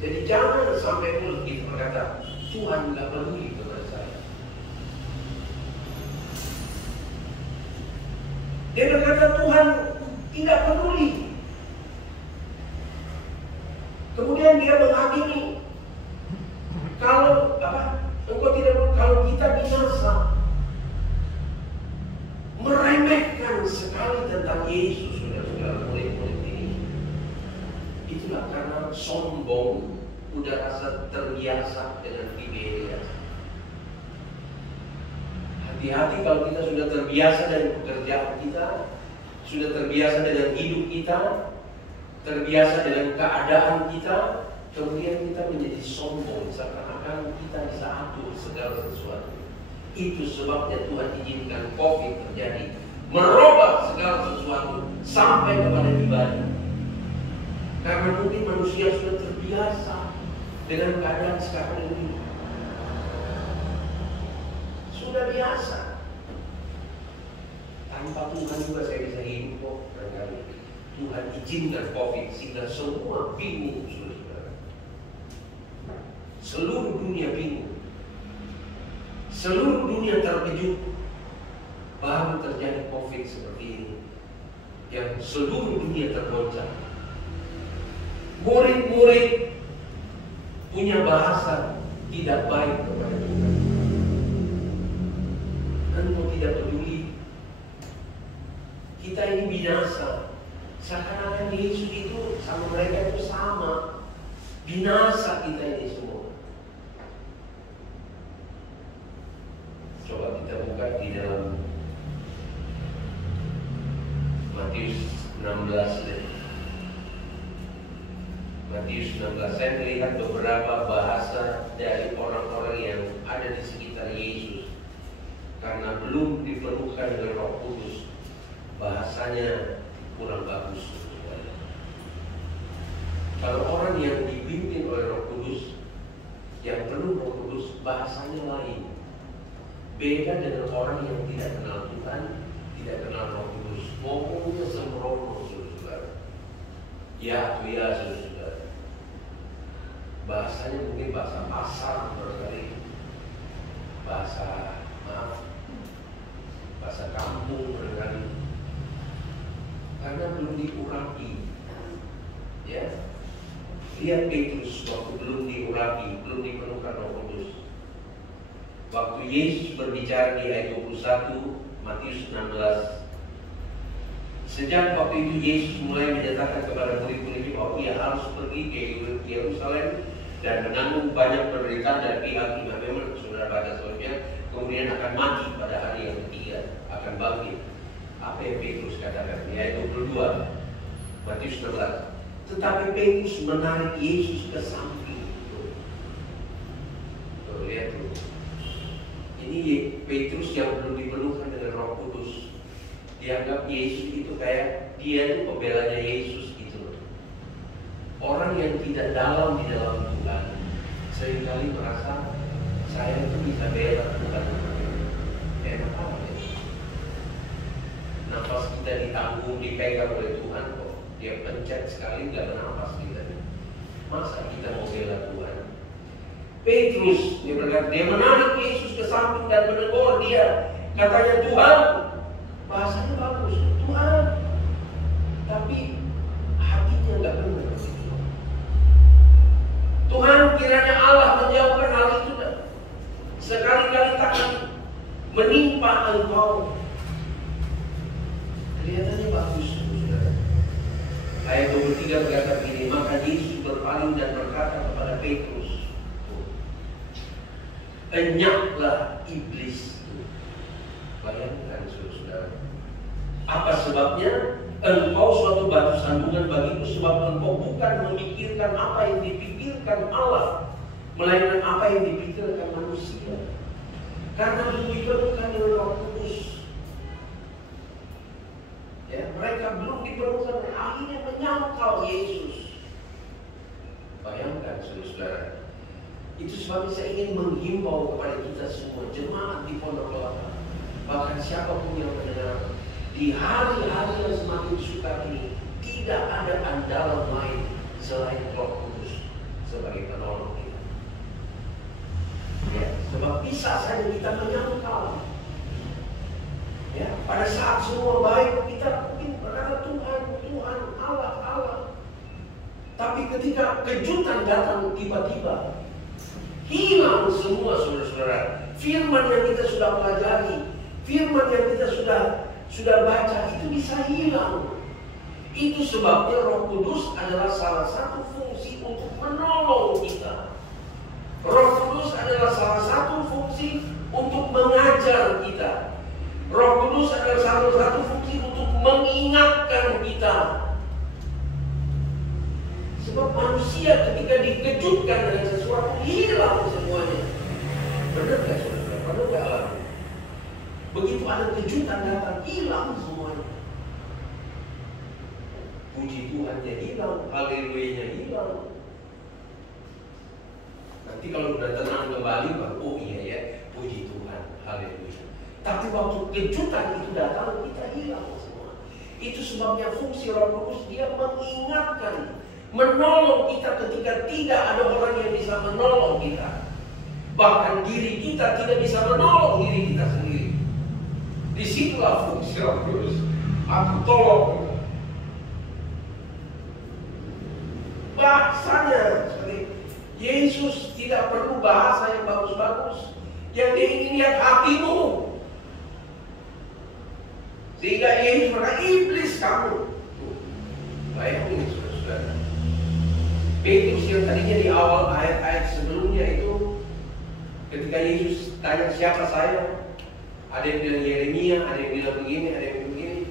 Jadi jangan sampai mulut kita berkata, Tuhan tidak peduli kepada saya. Dia berkata Tuhan tidak peduli. Kemudian dia menghakimi. Kalau engkau tidak peduli, kalau kita binasa. Meremehkan sekali tentang Yesus, saudara-saudara, murid-murid ini. Itulah karena sombong, udah rasa terbiasa dengan Tiberias. Hati-hati kalau kita sudah terbiasa dengan pekerjaan kita, sudah terbiasa dengan hidup kita, terbiasa dengan keadaan kita, kemudian kita menjadi sombong seakan-akan kita bisa atur segala sesuatu. Itu sebabnya Tuhan izinkan COVID terjadi, merubah segala sesuatu sampai kepada ibadah. Karena mungkin manusia sudah terbiasa dengan keadaan sekarang ini. Sudah biasa. Tanpa Tuhan juga saya bisa hidup kok. Barangkali Tuhan izinkan COVID sehingga semua bingung, saudara. Seluruh dunia bingung. Seluruh dunia terkejut. Baru terjadi COVID seperti ini, yang seluruh dunia tergoncang. Murid-murid punya bahasa tidak baik kepada Tuhan. Engkau tidak peduli. Kita ini binasa. Seakan-akan Yesus itu sama mereka itu sama. Binasa kita ini semua. Coba kita buka di dalam Matius 16. Matius 16, saya melihat beberapa bahasa dari orang-orang yang ada di sekitar Yesus. Karena belum dipenuhkan dengan Roh Kudus, bahasanya kurang bagus. Kalau orang yang dipimpin oleh Roh Kudus, yang penuh Roh Kudus, bahasanya lain. Beda dengan orang yang tidak kenal Tuhan, tidak kenal Roh Kudus. Ngomongnya sembrono, saudara. Ya, saudara. Bahasanya mungkin bahasa pasar, barangkali bahasa kampung, barangkali. Karena belum diurapi. Ya. Lihat Petrus waktu belum diurapi, belum dipenuhkan Roh Kudus. Waktu Yesus berbicara di ayat 21 Matius 16, sejak waktu itu Yesus mulai menyatakan kepada murid-muridnya bahwa ia harus pergi ke Yerusalem dan menanggung banyak penderitaan dari pihak imam. Memang saudara baca sebelumnya, kemudian akan mati pada hari yang ketiga, akan bangkit. Apa yang Petrus katakan di ayat 22 Matius 16? Tetapi Petrus menarik Yesus ke samping. Tuh, lihat tuh. Ini Petrus yang belum dipenuhkan dengan Roh Kudus. Dianggap Yesus itu kayak dia itu pembelanya Yesus gitu. Orang yang tidak dalam di dalam Tuhan seringkali merasa saya itu bisa bela Tuhan. Enak apa ya? Nafas kita ditanggung, dipegang oleh Tuhan kok. Dia pencet sekali nggak bernafas kita. Masa kita mau bela Tuhan? Petrus dia berkata, dia menarik Yesus ke samping dan menegur dia. Katanya, Tuhan, bahasanya bagus, Tuhan. tapi hatinya nggak benar. Tuhan, kiranya Allah menjauhkan hal itu dan sekali-kali takkan menimpa engkau. Kelihatannya bagus, saudara. Ayat 23 berkata begini, maka Yesus berpaling dan berkata kepada Petrus, enyaplah iblis. Bayangkan saudara, apa sebabnya? Engkau suatu batu sandungan bagiku, sebab engkau bukan memikirkan apa yang dipikirkan Allah, melainkan apa yang dipikirkan manusia. Karena belum dipenuhkan dengan Roh Kudus. Ya, mereka belum dipenuhkan, akhirnya menyangkal Yesus. Bayangkan saudara, itu sebabnya saya ingin menghimbau kepada kita semua, jemaat di Pondok Kelapa, bahkan siapapun yang mendengar, di hari-hari yang semakin sukar ini, tidak ada andalan lain selain Roh Kudus sebagai penolong kita. Ya, sebab bisa saja kita menyangkal. Ya, pada saat semua baik, kita mungkin berkata Tuhan, Tuhan, Allah, Allah. Tapi ketika kejutan datang tiba-tiba, hilang semua saudara-saudara. Firman yang kita sudah pelajari, firman yang kita sudah baca itu bisa hilang. Itu sebabnya Roh Kudus adalah salah satu fungsi untuk menolong kita. Roh Kudus adalah salah satu fungsi untuk mengajar kita. Roh Kudus adalah salah satu fungsi untuk mengingatkan kita. Sebab manusia ketika dikejutkan dengan sesuatu, hilang semuanya. Benar gak saudara? Benar gak alami? Begitu ada kejutan datang, hilang semuanya. Puji Tuhannya hilang, haleluyanya hilang. Nanti kalau sudah tenang kembali, baru oh iya ya, puji Tuhan, haleluya. Tapi waktu kejutan itu datang, kita hilang semua. Itu sebabnya fungsi Roh Kudus, dia mengingatkan, menolong kita ketika tidak ada orang yang bisa menolong kita. Bahkan diri kita tidak bisa menolong diri kita sendiri. Disitulah fungsi Roh Kudus. Aku tolong. Bahasanya seperti Yesus tidak perlu bahasa yang bagus-bagus. Yang dia ingin lihat hatimu. Sehingga Yesus berkata, iblis kamu. Bayangin saudara. Petrus yang tadinya di awal ayat-ayat sebelumnya itu, ketika Yesus tanya siapa saya, ada yang bilang Yeremia, ada yang bilang begini, ada yang bilang begini.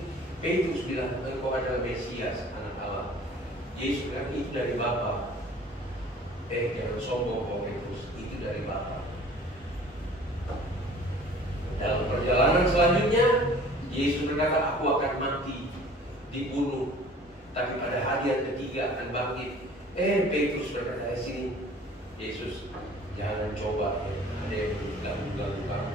Petrus bilang, engkau adalah Mesias, anak Allah. Yesus bilang, itu dari Bapa. Jangan sombong kau Petrus, itu dari Bapa. Dalam perjalanan selanjutnya, Yesus berkata, aku akan mati, dibunuh, tapi pada hari yang ketiga akan bangkit. Petrus berkata, sini Yesus, jangan coba ya. Ada yang mengganggu kamu.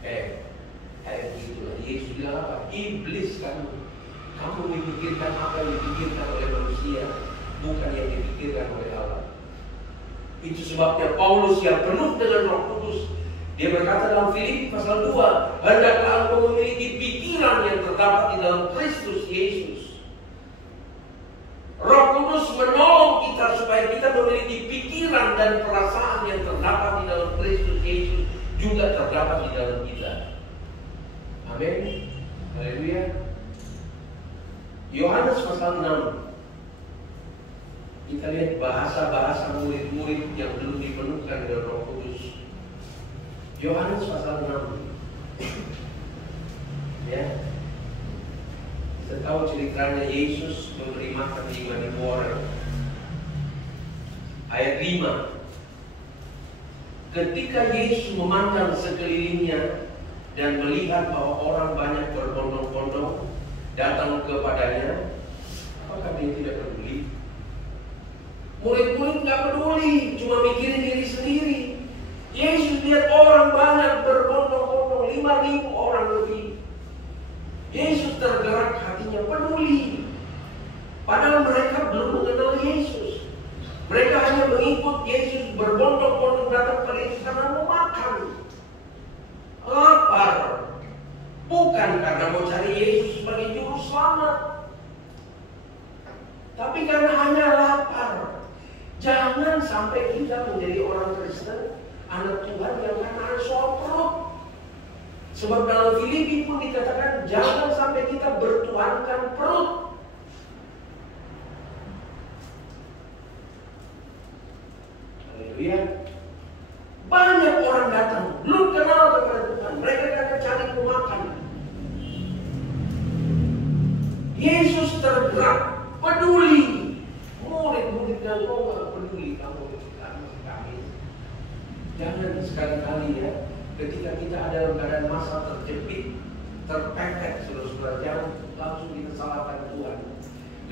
Kayak begitulah. Yesus bilang apa? Iblis kamu. Kamu memikirkan apa yang dipikirkan oleh manusia, bukan yang dipikirkan oleh Allah. Itu sebabnya Paulus yang penuh dengan Roh Kudus, dia berkata dalam Filipi pasal 2, hendaklah engkau memiliki pikiran yang terdapat di dalam Kristus Yesus. Roh Kudus menolong kita supaya kita memiliki pikiran dan perasaan yang terdapat di dalam Kristus Yesus juga terdapat di dalam kita. Amin. Haleluya. Yohanes pasal 6. Kita lihat bahasa-bahasa murid-murid yang belum dipenuhkan dengan Roh Kudus. Yohanes pasal 6. Ya. Kita tahu ceritanya Yesus memberi makan 5.000 orang. Ayat 5. Ketika Yesus memandang sekelilingnya dan melihat bahwa orang banyak berbondong-bondong datang kepadanya, apakah dia tidak peduli? Murid-murid nggak peduli, cuma mikirin diri sendiri. Yesus lihat orang banyak berbondong-bondong, 5.000 orang lebih. Yesus tergerak hatinya, peduli. Padahal mereka belum mengenal Yesus. Mereka hanya mengikut Yesus berbondong-bondong datang pada Yesus karena mau makan, lapar, bukan karena mau cari Yesus sebagai juru selamat. sampai kita menjadi orang Kristen, anak Tuhan yang karena soal perut. Sebab dalam Filipi pun dikatakan jangan sampai kita bertuankan perut. Haleluya. Banyak orang datang belum kenal kepada Tuhan, mereka akan cari pemakan. Yesus tergerak, peduli. Murid-murid yang kau gak peduli kamu kami. Jangan sekali-kali ya, ketika kita ada dalam keadaan masa terjepit, terpepet, saudara-saudara, jangan langsung kita salahkan Tuhan.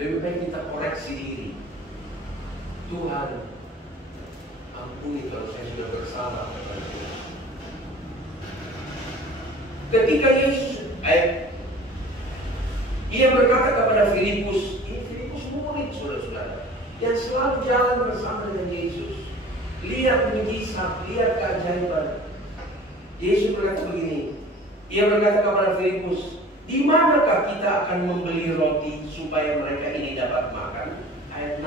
Lebih baik kita koreksi diri. Tuhan, ampuni kalau saya sudah bersalah kepada Tuhan. Ketika Yesus, ia berkata kepada Filipus, ini Filipus murid saudara-saudara, yang selalu jalan bersama dengan Yesus. Lihat mujizat, lihat keajaiban. Yesus berkata begini, ia berkata kepada Filipus, di manakah kita akan membeli roti supaya mereka ini dapat makan? Ayat 6.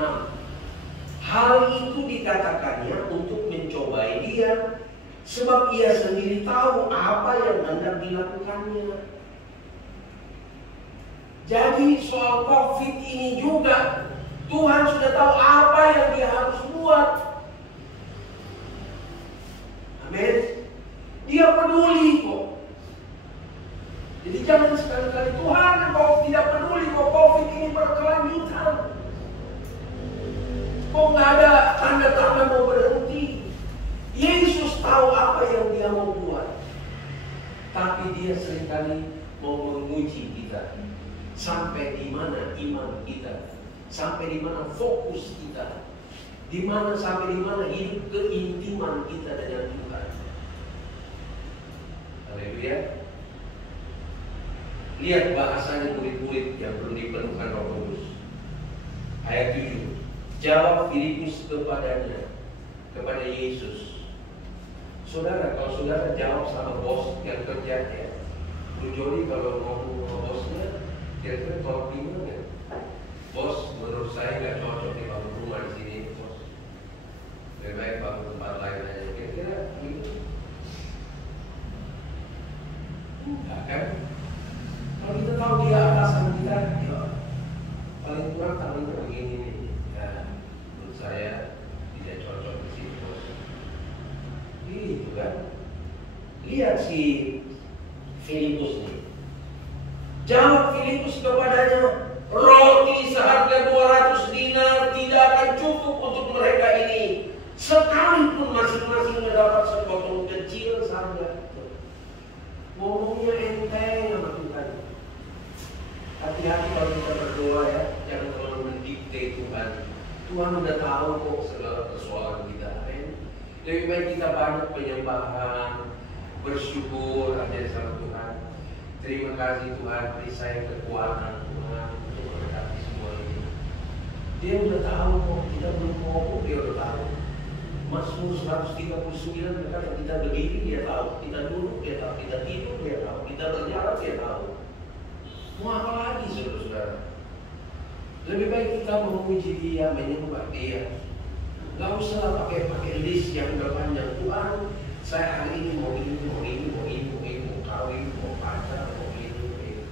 Hal itu dikatakannya untuk mencobai dia, sebab ia sendiri tahu apa yang hendak dilakukannya. Jadi soal COVID ini juga, Tuhan sudah tahu apa yang dia harus buat. Amin. Dia peduli kok. Jadi jangan sekali-kali Tuhan kau tidak peduli kok COVID ini berkelanjutan. Kok nggak ada tanda-tanda mau berhenti. Yesus tahu apa yang dia mau buat. Tapi dia seringkali mau menguji kita. Sampai di mana iman kita. Sampai di mana fokus kita. Sampai di mana hidup keintiman kita dengan Tuhan. Haleluya. Lihat bahasanya murid-murid yang belum dipenuhkan Roh Kudus. Ayat 7. Jawab Filipus kepada Yesus. Saudara, kalau saudara jawab sama bos yang kerja ya, Bu Jody kalau ngomong sama bosnya, kira-kira tolak gimana? Bos, menurut saya nggak cocok dibangun rumah di sini, bos. Lebih baik bangun tempat lain aja. Kira-kira gitu. Enggak kan? Kalau kita tahu dia atasan kita, ya paling kurang tangannya begini nih. Ya, menurut saya tidak cocok di sini, bos. Gitu kan? Lihat si Filipus nih. Jawab Filipus kepadanya, roti seharga 200 dinar tidak akan cukup untuk mereka ini, sekalipun masing-masing mendapat sepotong kecil saja. Ngomongnya enteng sama Tuhan. Hati-hati kalau kita berdoa ya, jangan terlalu mendikte Tuhan. Tuhan udah tahu kok segala persoalan kita. Lebih baik kita banyak penyembahan, bersyukur aja sama Tuhan. Terima kasih Tuhan, beri saya kekuatan Tuhan untuk mendekati semua ini. Dia udah tahu kok, kita belum ngomong dia udah tahu. Mazmur 139 berkata kita berdiri dia tahu, kita duduk dia tahu, kita tidur dia tahu, kita berjalan dia tahu. Mau apa lagi saudara-saudara? Lebih baik kita memuji dia, menyembah dia. Gak usah pakai list yang udah panjang. Tuhan, saya hari ini mau ini, mau ini, mau ini, mau ini, mau kawin, mau pacar, mau ini, mau itu.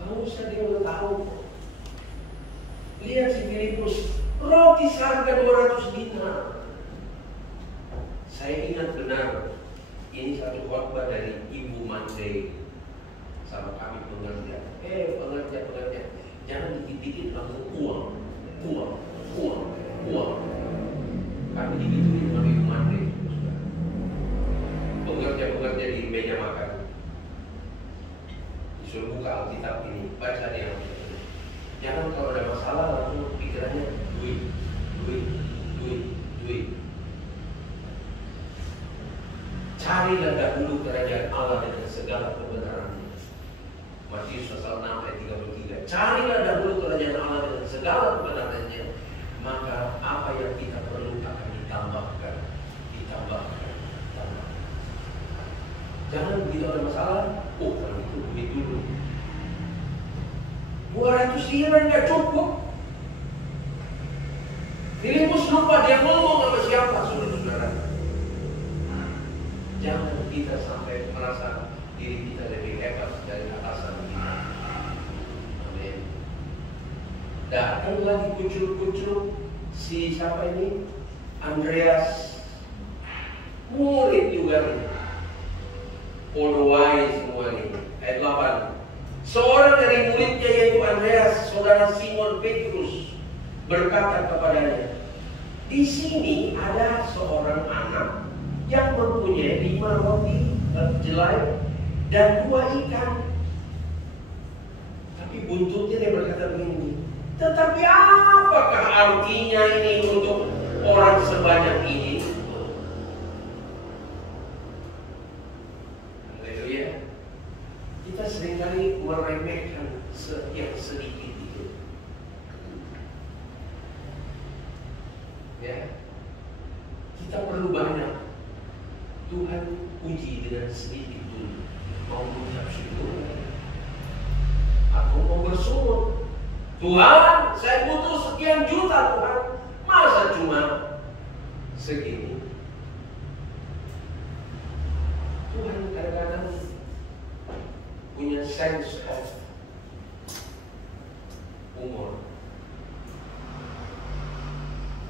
Gak usah, dia udah tahu. Lihat si Filipus, roti seharga 200 dinar. Saya ingat benar, ini satu khotbah dari Ibu Monday sama kami pengerja. Pengerja, jangan dikit-dikit langsung uang. Kami digituin sama Ibu Monday. Pengerja-pengerja di meja makan disuruh buka Alkitab ini, baca dia. Jangan kalau ada masalah langsung pikirannya duit. Carilah dahulu kerajaan Allah dengan segala kebenarannya. Matius pasal 6 ayat 33. Carilah dahulu kerajaan Allah dengan segala kebenarannya, maka apa yang kita perlu akan ditambahkan. Jangan begitu ada masalah, kalau itu duit dulu. 200 dinar nggak cukup. Filipus lupa dia ngomong sama siapa, saudara. Jangan kita sampai merasa diri kita lebih hebat dari atasan kita. Amin. Datang lagi kucur-kucur si siapa ini? Andreas, murid juga nih. Podowai semua ini. Ayat 8. Seorang dari muridnya yaitu Andreas, saudara Simon Petrus, berkata kepadanya, di sini ada seorang anak yang mempunyai 5 roti jelai dan 2 ikan. Tapi buntutnya dia berkata begini, tetapi apakah artinya ini untuk orang sebanyak ini? Haleluya. Kita seringkali meremehkan yang sedikit itu. Ya, kita perlu banyak. Tuhan uji dengan sedikit dulu. Mau mengucap syukur atau mau bersyukur. Tuhan, saya butuh sekian juta Tuhan. Masa cuma segini? Tuhan kadang-kadang punya sense of humor.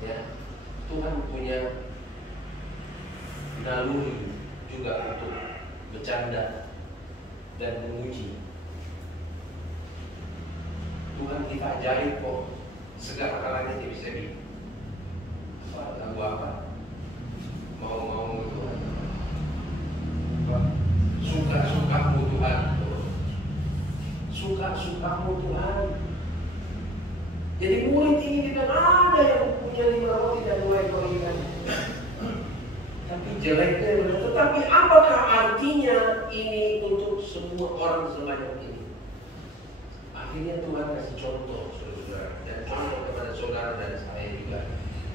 Ya, Tuhan punya naluri juga untuk bercanda dan menguji. Tuhan kita ajaib kok, segala kalanya dia bisa bikin. Lagu apa? Mau Tuhan. Suka-sukamu Tuhan. Suka-sukamu Tuhan. Jadi murid ini tidak ada yang punya 5 roti dan 2 ekor ikan. Tapi jeleknya, tetapi apakah artinya ini untuk semua orang sebanyak ini? Akhirnya Tuhan kasih contoh, saudara, dan contoh kepada saudara dan saya juga.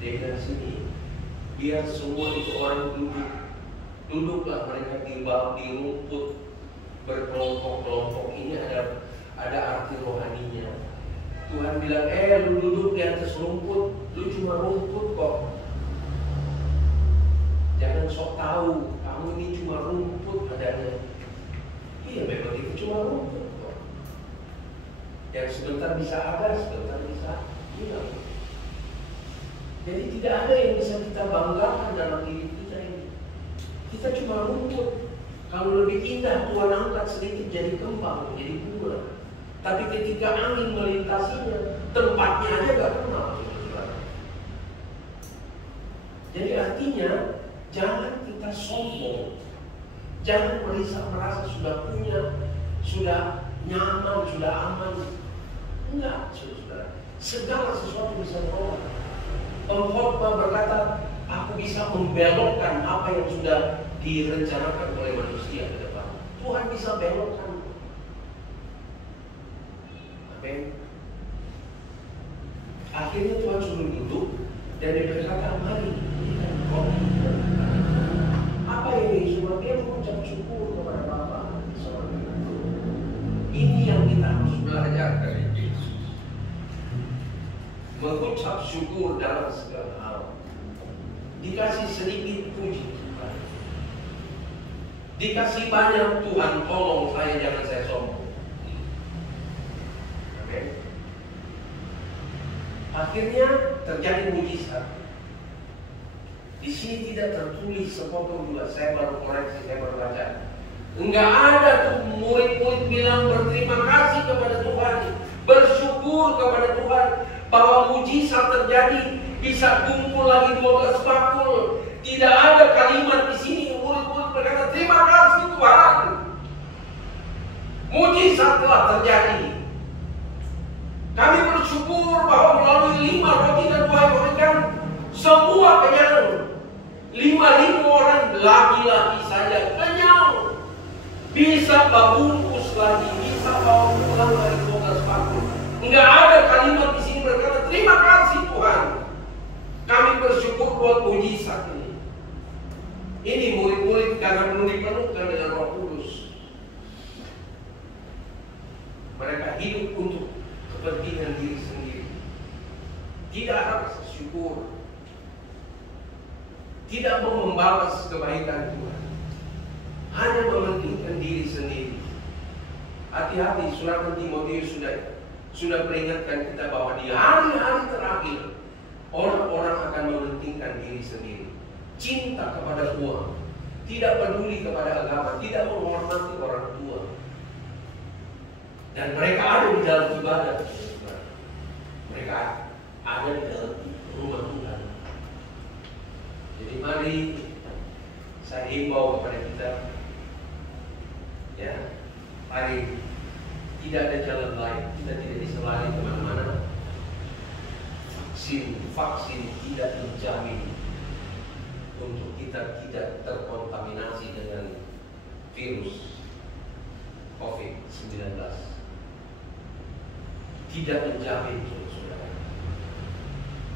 Dia bilang sini, biar semua itu orang duduklah mereka di rumput berkelompok-kelompok. Ini ada arti rohaninya. Tuhan bilang, lu duduk di atas rumput, lu cuma rumput kok. Jangan sok tahu, kamu ini cuma rumput adanya. Iya, memang itu cuma rumput kok. Yang sebentar bisa ada, sebentar bisa hilang. Jadi tidak ada yang bisa kita banggakan dalam diri kita ini. Kita cuma rumput. Kalau lebih indah Tuhan angkat sedikit jadi kembang, jadi bunga. Tapi ketika angin melintasinya, tempatnya aja gak kenal. Jadi artinya jangan kita sombong. Jangan merasa sudah punya, sudah nyaman, sudah aman. Enggak, saudara. Segala sesuatu bisa berubah. Pengkhotbah berkata, aku bisa membelokkan apa yang sudah direncanakan oleh manusia ke depan. Tuhan bisa belokkan. Amin. Akhirnya Tuhan suruh duduk dan dia berkata, mari kita kopi. Apa ini? Cuma dia mengucap syukur kepada Bapa. Ini yang kita harus belajar dari Yesus. Mengucap syukur dalam segala hal. Dikasih sedikit puji Tuhan. Dikasih banyak Tuhan, tolong saya, jangan saya sombong. Akhirnya terjadi mujizat. Di sini tidak tertulis sepotong juga. Saya baru koreksi, saya baru baca. Enggak ada tuh murid-murid bilang berterima kasih kepada Tuhan, bersyukur kepada Tuhan bahwa mujizat terjadi, bisa kumpul lagi 12 bakul. Tidak ada kalimat di sini murid-murid berkata terima kasih Tuhan. Mujizat telah terjadi. Kami bersyukur bahwa melalui 5 roti dan 2 ekor ikan, semua kenyang. 5.000 orang laki-laki saja kenyang. Bisa membungkus lagi, bisa bawa pulang lagi 12 bakul. Enggak ada kalimat di sini berkata terima kasih Tuhan. Kami bersyukur buat mujizat ini. Ini murid-murid karena belum dipenuhkan dengan Roh Kudus. Mereka hidup untuk kepentingan diri sendiri. tidak ada rasa syukur, tidak mau membalas kebaikan Tuhan, hanya mementingkan diri sendiri. Hati-hati, surat Timotius sudah peringatkan kita bahwa di hari-hari terakhir orang-orang akan mementingkan diri sendiri, cinta kepada uang, tidak peduli kepada agama, tidak menghormati orang tua, dan mereka ada di dalam ibadah. Mereka ada di dalam rumah Tuhan. Jadi mari saya himbau kepada kita, ya, mari tidak ada jalan lain, kita tidak bisa lari kemana-mana. Vaksin tidak menjamin untuk kita tidak terkontaminasi dengan virus COVID-19. Tidak menjamin, saudara.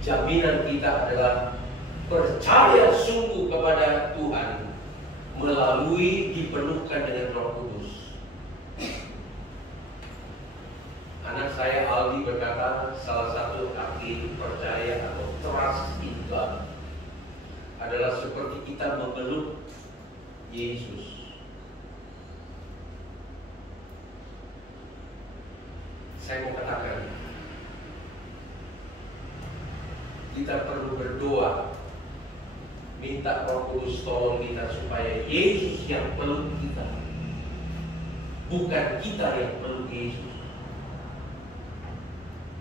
Jaminan kita adalah percaya sungguh kepada Tuhan melalui dipenuhkan dengan Roh Kudus. Anak saya Aldi berkata salah satu arti percaya atau trust in God adalah seperti kita memeluk Yesus. Saya mau katakan, kita perlu berdoa, minta Roh Kudus tolong kita supaya Yesus yang peluk kita, bukan kita yang peluk Yesus.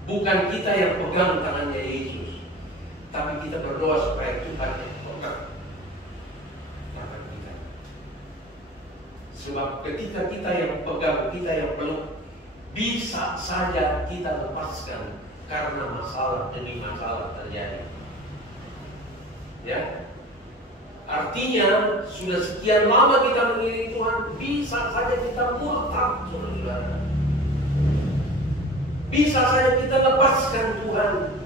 Bukan kita yang pegang tangannya Yesus, tapi kita berdoa supaya Tuhan yang pegang tangan kita. Sebab ketika kita yang pegang, kita yang peluk, bisa saja kita lepaskan karena masalah demi masalah terjadi. Ya, artinya sudah sekian lama kita mengiring Tuhan, bisa saja kita murtad, saudara. Bisa saja kita lepaskan Tuhan.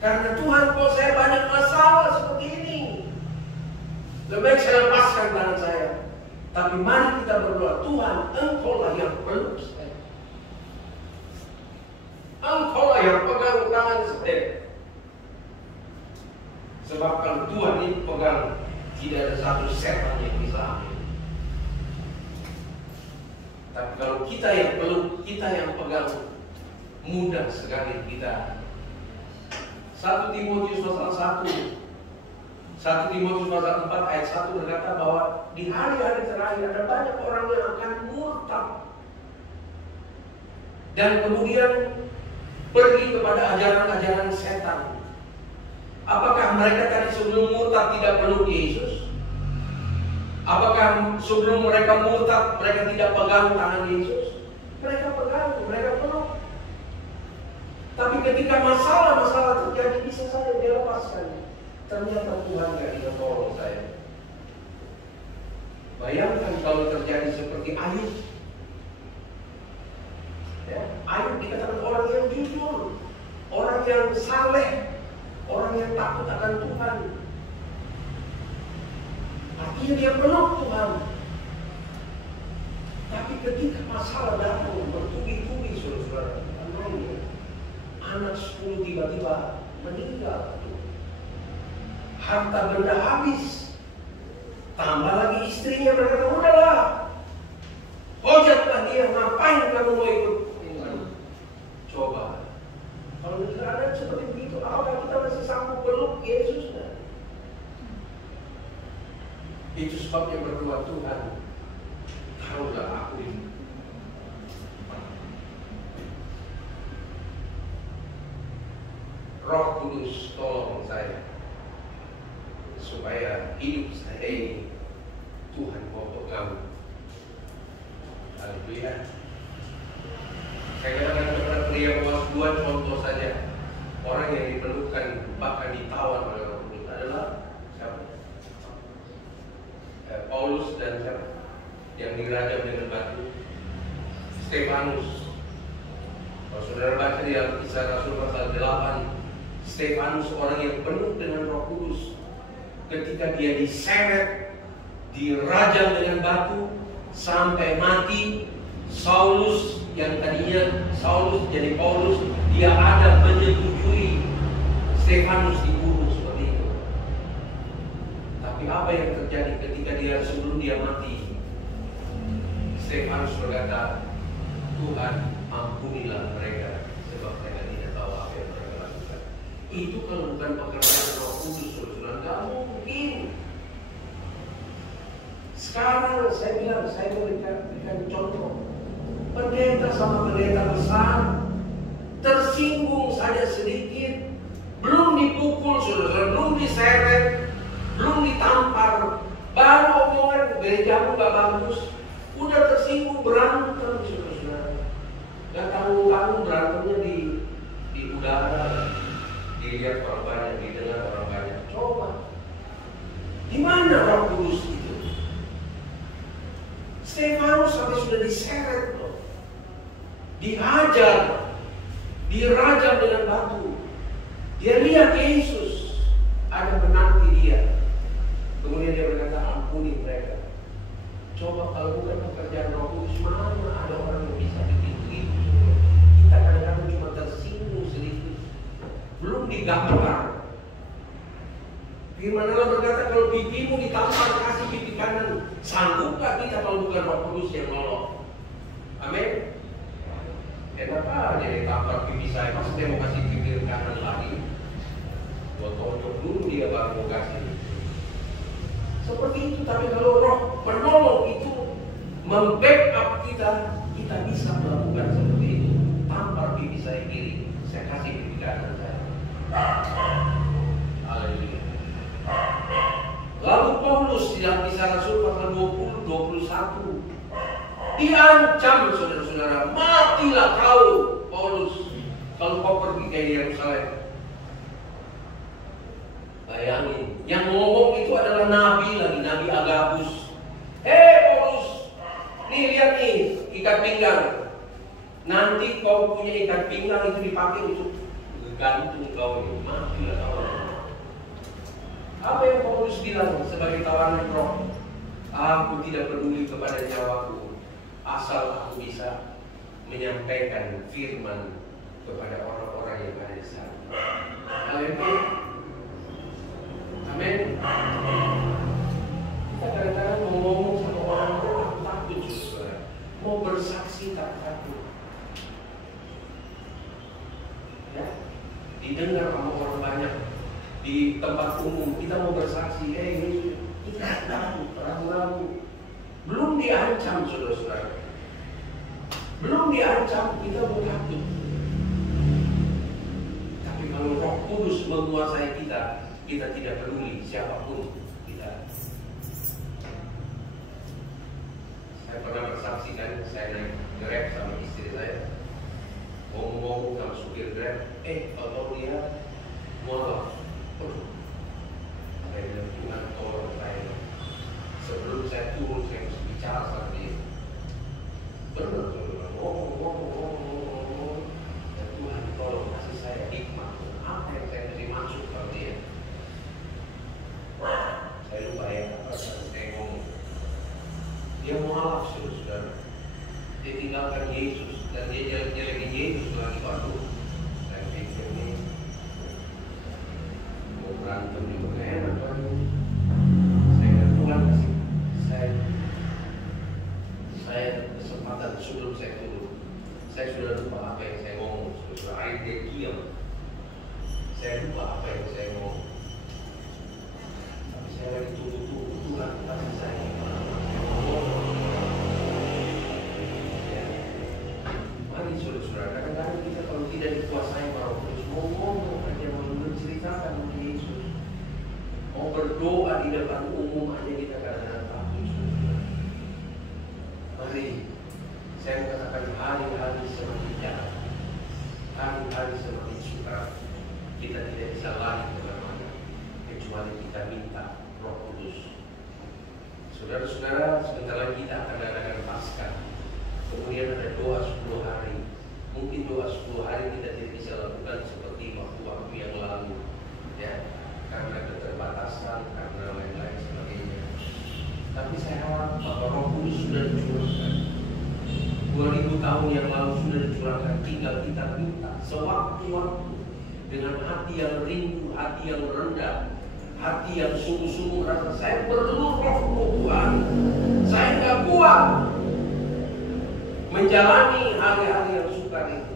Karena Tuhan, kok saya banyak masalah seperti ini, lebih baik saya lepaskan tangan saya. Tapi mari kita berdoa, Tuhan, Engkau lah yang peluk saya, Engkau lah yang pegang tangan saya. Sebab kalau Tuhan ini pegang, tidak ada satu setan yang bisa ambil. Tapi kalau kita yang peluk, kita yang pegang, mudah sekali kita. 1 Timotius pasal 4 ayat 1 berkata bahwa di hari-hari terakhir ada banyak orang yang akan murtad dan kemudian pergi kepada ajaran-ajaran setan. Apakah mereka tadi sebelum murtad tidak peluk Yesus? Apakah sebelum mereka murtad mereka tidak pegang tangan Yesus? Mereka pegang, mereka peluk. Tapi ketika masalah-masalah terjadi, bisa saja dia lepaskan. Ternyata Tuhan gak bisa tolong saya. Bayangkan kalau terjadi seperti Ayub. Ya, Ayub dikatakan orang yang jujur, orang yang saleh, orang yang takut akan Tuhan. Artinya dia peluk Tuhan. Tapi ketika masalah datang bertubi-tubi, saudara, anak 10 tiba-tiba meninggal, harta benda habis, tambah lagi istrinya berkata, udahlah, hojatlah dia, ngapain kamu mau ikut? Coba, kalau keadaan seperti begitu, apakah kita masih sanggup peluk Yesus? Itu sebabnya berdoa, Tuhan, taruhlah aku ini. Roh Kudus tolong saya supaya hidup saya ini Tuhan mau pegang. Haleluya. Saya katakan kepada pria puas, 2 contoh saja orang yang diperlukan bahkan ditawan oleh Roh Kudus adalah siapa? Paulus dan siapa? Yang dirajam dengan batu, Stefanus. Kalau saudara baca di Kisah Rasul pasal 8, Stefanus orang yang penuh dengan Roh Kudus, ketika dia diseret, dirajam dengan batu sampai mati, Saulus yang tadinya Saulus jadi Paulus, dia ada menyetujui Stefanus dibunuh seperti itu. Tapi apa yang terjadi ketika sebelum dia mati? Stefanus berkata, Tuhan ampunilah mereka sebab mereka tidak tahu apa yang mereka lakukan. Itu kalau bukan pekerjaan Roh Kudus, saudara, nggak mungkin. Sekarang saya bilang, saya berikan contoh. Pendeta sama pendeta besar tersinggung saja sedikit, belum dipukul, saudara, belum diseret, belum ditampar, baru omongan gerejamu gak bagus, udah tersinggung, berantem, saudara. Gak tanggung-tanggung berantemnya di udara, dilihat orang banyak, didengar orang banyak. Coba, di mana Roh Kudus itu? Stefanus sampai sudah diseret loh, dihajar, dirajam dengan batu. Dia lihat Yesus ada menanti dia. Kemudian dia berkata, ampuni mereka. Coba kalau bukan pekerjaan Roh Kudus, mana ada orang yang bisa bikin begitu? Kita kadang-kadang cuma tersinggung sedikit, belum digambar. Firman Allah berkata, kalau pipimu ditampar, kasih pipi kanan. Sanggupkah kita kalau bukan Roh Kudus yang nolong? Amin. Enak aja ditampar pipi saya, pasti dia mau kasih pipi kanan lagi. Buat tonjok dulu dia baru mau kasih. Seperti itu, tapi kalau Roh penolong itu membackup kita, kita bisa melakukan seperti itu. Tampar pipi saya kiri, saya kasih pipi kanan saya. Haleluya. Lalu Paulus dalam Kisah Rasul pasal 20-21 diancam, saudara-saudara, matilah kau, Paulus, kalau kau pergi ke Yerusalem. Bayangin, yang ngomong itu adalah nabi lagi, Nabi Agabus. Paulus, nih lihat nih, ikat pinggang. Nanti kau punya ikat pinggang itu dipakai untuk gantung kau ini, matilah kau. Apa yang Paulus bilang sebagai tawanan Roh? Aku tidak peduli kepada nyawaku, asal aku bisa menyampaikan firman kepada orang-orang yang ada di sana. Amin. Amin. Kita kadang-kadang mau ngomong sama orang takut, saudara. Mau bersaksi tak takut. Ya, didengar sama orang banyak. Di tempat umum kita mau bersaksi, kita takut, ragu-ragu. Belum diancam, saudara-saudara. Belum diancam, kita mau takut. Tapi kalau Roh Kudus menguasai kita, kita tidak peduli siapapun kita. Saya pernah bersaksi kan, saya naik Grab sama istri saya, ngomong-ngomong sama supir Grab, kalau dia molor. Saya bilang, Tuhan tolong saya. Sebelum saya turun, saya harus bicara sama dia. Benar, saudara. Ngomong. Dan Tuhan tolong kasih saya hikmah. Apa yang saya mesti masuk sama dia? Saya lupa ya, apa saya ngomong. Dia mualaf, saudara. Dia tinggalkan Yesus dan dia jelek-jelekin Yesus lagi. Waduh, saya pikir ini berantem juga enak kan. Saya Tuhan kasih saya kesempatan sebelum saya turun. Saya sudah lupa apa yang saya ngomong. Sudah air dia diam. Saya lupa apa yang saya ngomong. Tapi saya lagi tunggu-tunggu Tuhan kasih saya. Ya. Mari saudara-saudara, kadang-kadang kita kalau tidak dikuasai Roh Kudus, mau ngomong aja, mau menceritakan mungkin Yesus, mau berdoa di depan umum aja kita kadang-kadang takut. Mari saya katakan hari-hari semakin jahat, hari-hari semakin sukar. Kita tidak bisa lari kemana-mana kecuali kita minta Roh Kudus. Saudara-saudara, sebentar lagi kita akan adakan Paskah. Kemudian ada doa 10 hari. Mungkin doa 10 hari kita tidak bisa lakukan seperti waktu-waktu yang lalu, ya, karena keterbatasan, karena lain-lain sebagainya. Tapi saya harap bahwa Roh Kudus sudah dicurahkan. 2000 tahun yang lalu sudah dicurahkan. Tinggal kita minta sewaktu-waktu dengan hati yang rindu, hati yang rendah, hati yang sungguh-sungguh merasa saya perlu roh-Mu Tuhan. Saya nggak kuat menjalani hari-hari yang sukar itu.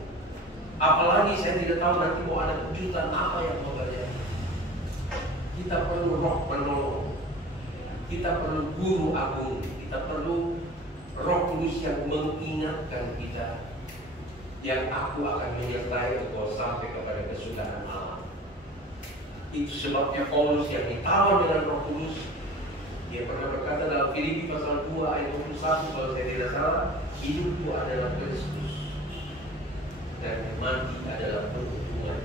Apalagi saya tidak tahu nanti mau ada kejutan apa yang mau terjadi. Kita perlu roh penolong. Kita perlu guru agung. Kita perlu Roh Kudus yang mengingatkan kita, yang aku akan menyertai engkau sampai kepada kesudahan Allah. Itu sebabnya Paulus yang ditawan dengan Roh Kudus, dia pernah berkata dalam Filipi pasal 2 ayat 21 kalau saya tidak salah, hidupku adalah Kristus dan mati adalah peruntungan.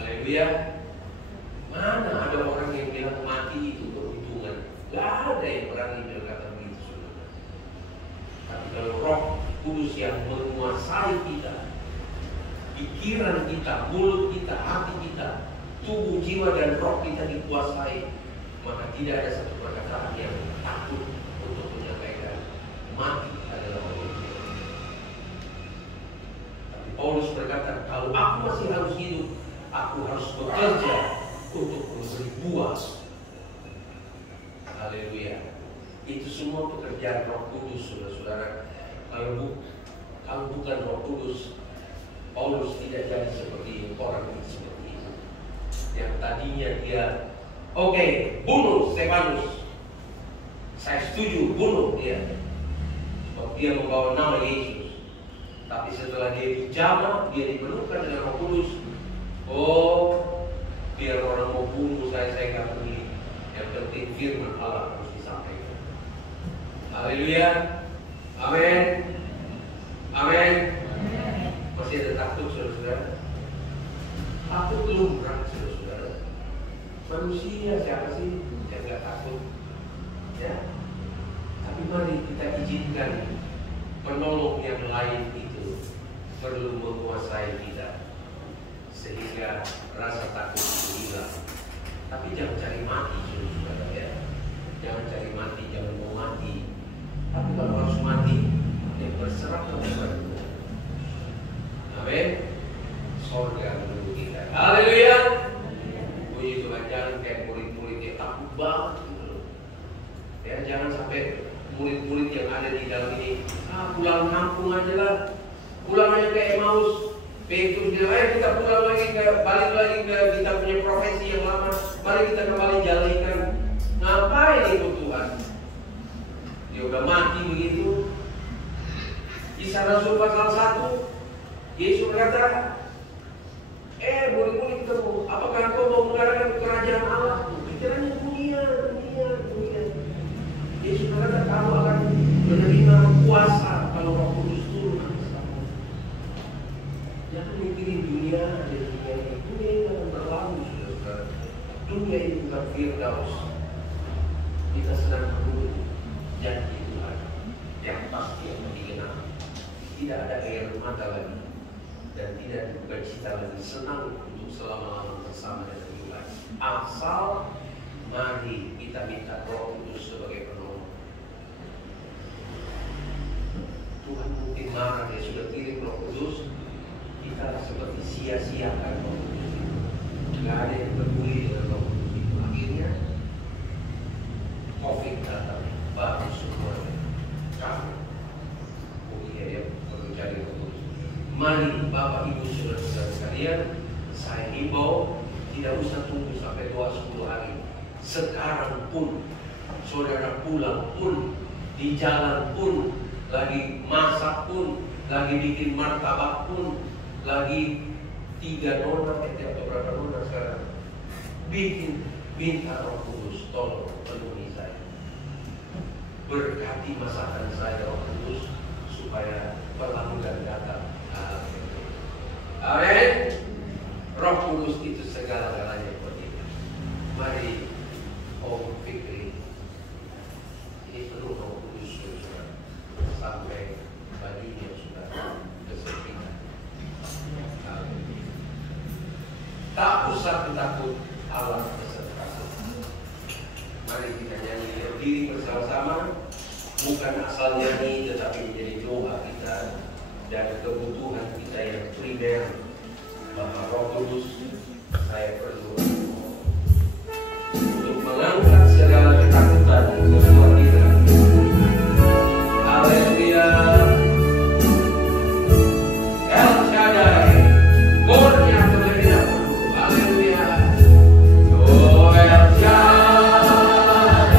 Haleluya. Mana ada orang yang bilang mati itu peruntungan? Gak ada yang berani berkata begitu, saudara. Tapi kalau Roh Kudus yang menguasai kita, pikiran kita, mulut kita, hati kita, tubuh, jiwa, dan roh kita dikuasai, maka tidak ada satu perkataan yang takut untuk menyampaikan mati adalah peruntungan. Tapi Paulus berkata, kalau aku masih harus hidup, aku harus bekerja untuk memberi buah. Haleluya. Itu semua pekerjaan Roh Kudus, saudara-saudara. Kalau bukan Roh Kudus, Paulus tidak jadi seperti orang seperti itu. Yang tadinya dia, oke, bunuh Stefanus. Saya setuju, bunuh dia. Sebab dia membawa nama Yesus. Tapi setelah dia dijamah, dia dipenuhkan dengan Roh Kudus. Oh, biar orang mau bunuh saya nggak peduli. Yang penting firman Allah harus disampaikan. Haleluya. Amin. Amin. Masih ada takut, saudara-saudara? Takut lumrah, saudara-saudara. Manusia siapa sih yang nggak takut? Ya. Tapi mari kita izinkan penolong yang lain itu perlu menguasai kita, sehingga rasa takut itu hilang. Tapi jangan cari mati, saudara, ya. Jangan cari mati, jangan mau mati. Tapi kalau harus mati, ya berserah kepada Tuhan. Amin. Sorga menunggu kita. Haleluya. Puji Tuhan, jangan kayak murid-murid yang takut banget gitu. Ya, jangan sampai murid-murid yang ada di dalam ini, pulang kampung aja lah, pulang aja ke Emmaus. Petrus bilang, kita pulang lagi balik lagi ke kita punya profesi yang lama. Mari kita kembali jalankan. Ngapain itu Tuhan? Dia udah mati begitu. Kisah Rasul pasal 1, Yesus berkata, murid-murid ketemu, apakah engkau mau mengadakan kerajaan Allah? Pikirannya dunia. Yesus berkata, kamu akan menerima kuasa kalau Roh Kudus turun atas kamu. Jangan mikirin dunia, ada dunia ini. Dunia ini akan berlalu, saudara. Dunia ini bukan firdaus. Kita sedang menunggu janji Tuhan yang pasti akan digenapi. Tidak ada air mata lagi dan tidak dibuka cita lagi, senang untuk selama-lamanya bersama dengan Tuhan. Asal mari kita minta Roh Kudus sebagai penolong. Tuhan mungkin marah, dia sudah kirim Roh Kudus, kita seperti sia-siakan Roh Kudus itu. Tidak ada yang peduli dengan Roh Kudus itu. Akhirnya COVID datang, baru semuanya kami. Oh iya ya, perlu cari Roh Kudus. Mari Bapak Ibu Saudara-saudara sekalian, saya himbau tidak usah tunggu sampai 10 hari. Sekarang pun, saudara pulang pun, di jalan pun, lagi masak pun, lagi bikin martabak pun, lagi 3 nona, atau berapa nona sekarang, bikin, minta Roh Kudus, tolong penuhi saya. Berkati masakan saya Roh Kudus, supaya perlambungan datang. Amin. Roh Kudus itu segala-galanya buat kita. Mari Om Fikri, ini perlu Roh Kudus saudara, sampai bajunya sudah kesepitan. Tak usah takut, Allah beserta. Mari kita nyanyi berdiri bersama-sama, bukan asal nyanyi tetapi menjadi doa kita dan kebutuhan kita yang primer Roh Kudus, saya perlu untuk mengangkat segala ketakutan ke semua kita. Haleluya. El Shaddai, kurnia terlebih dahulu. Haleluya. Oh El Shaddai,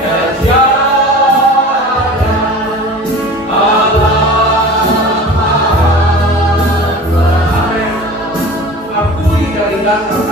El Shaddai, Allah Maha Kuasa. Akui dari dasar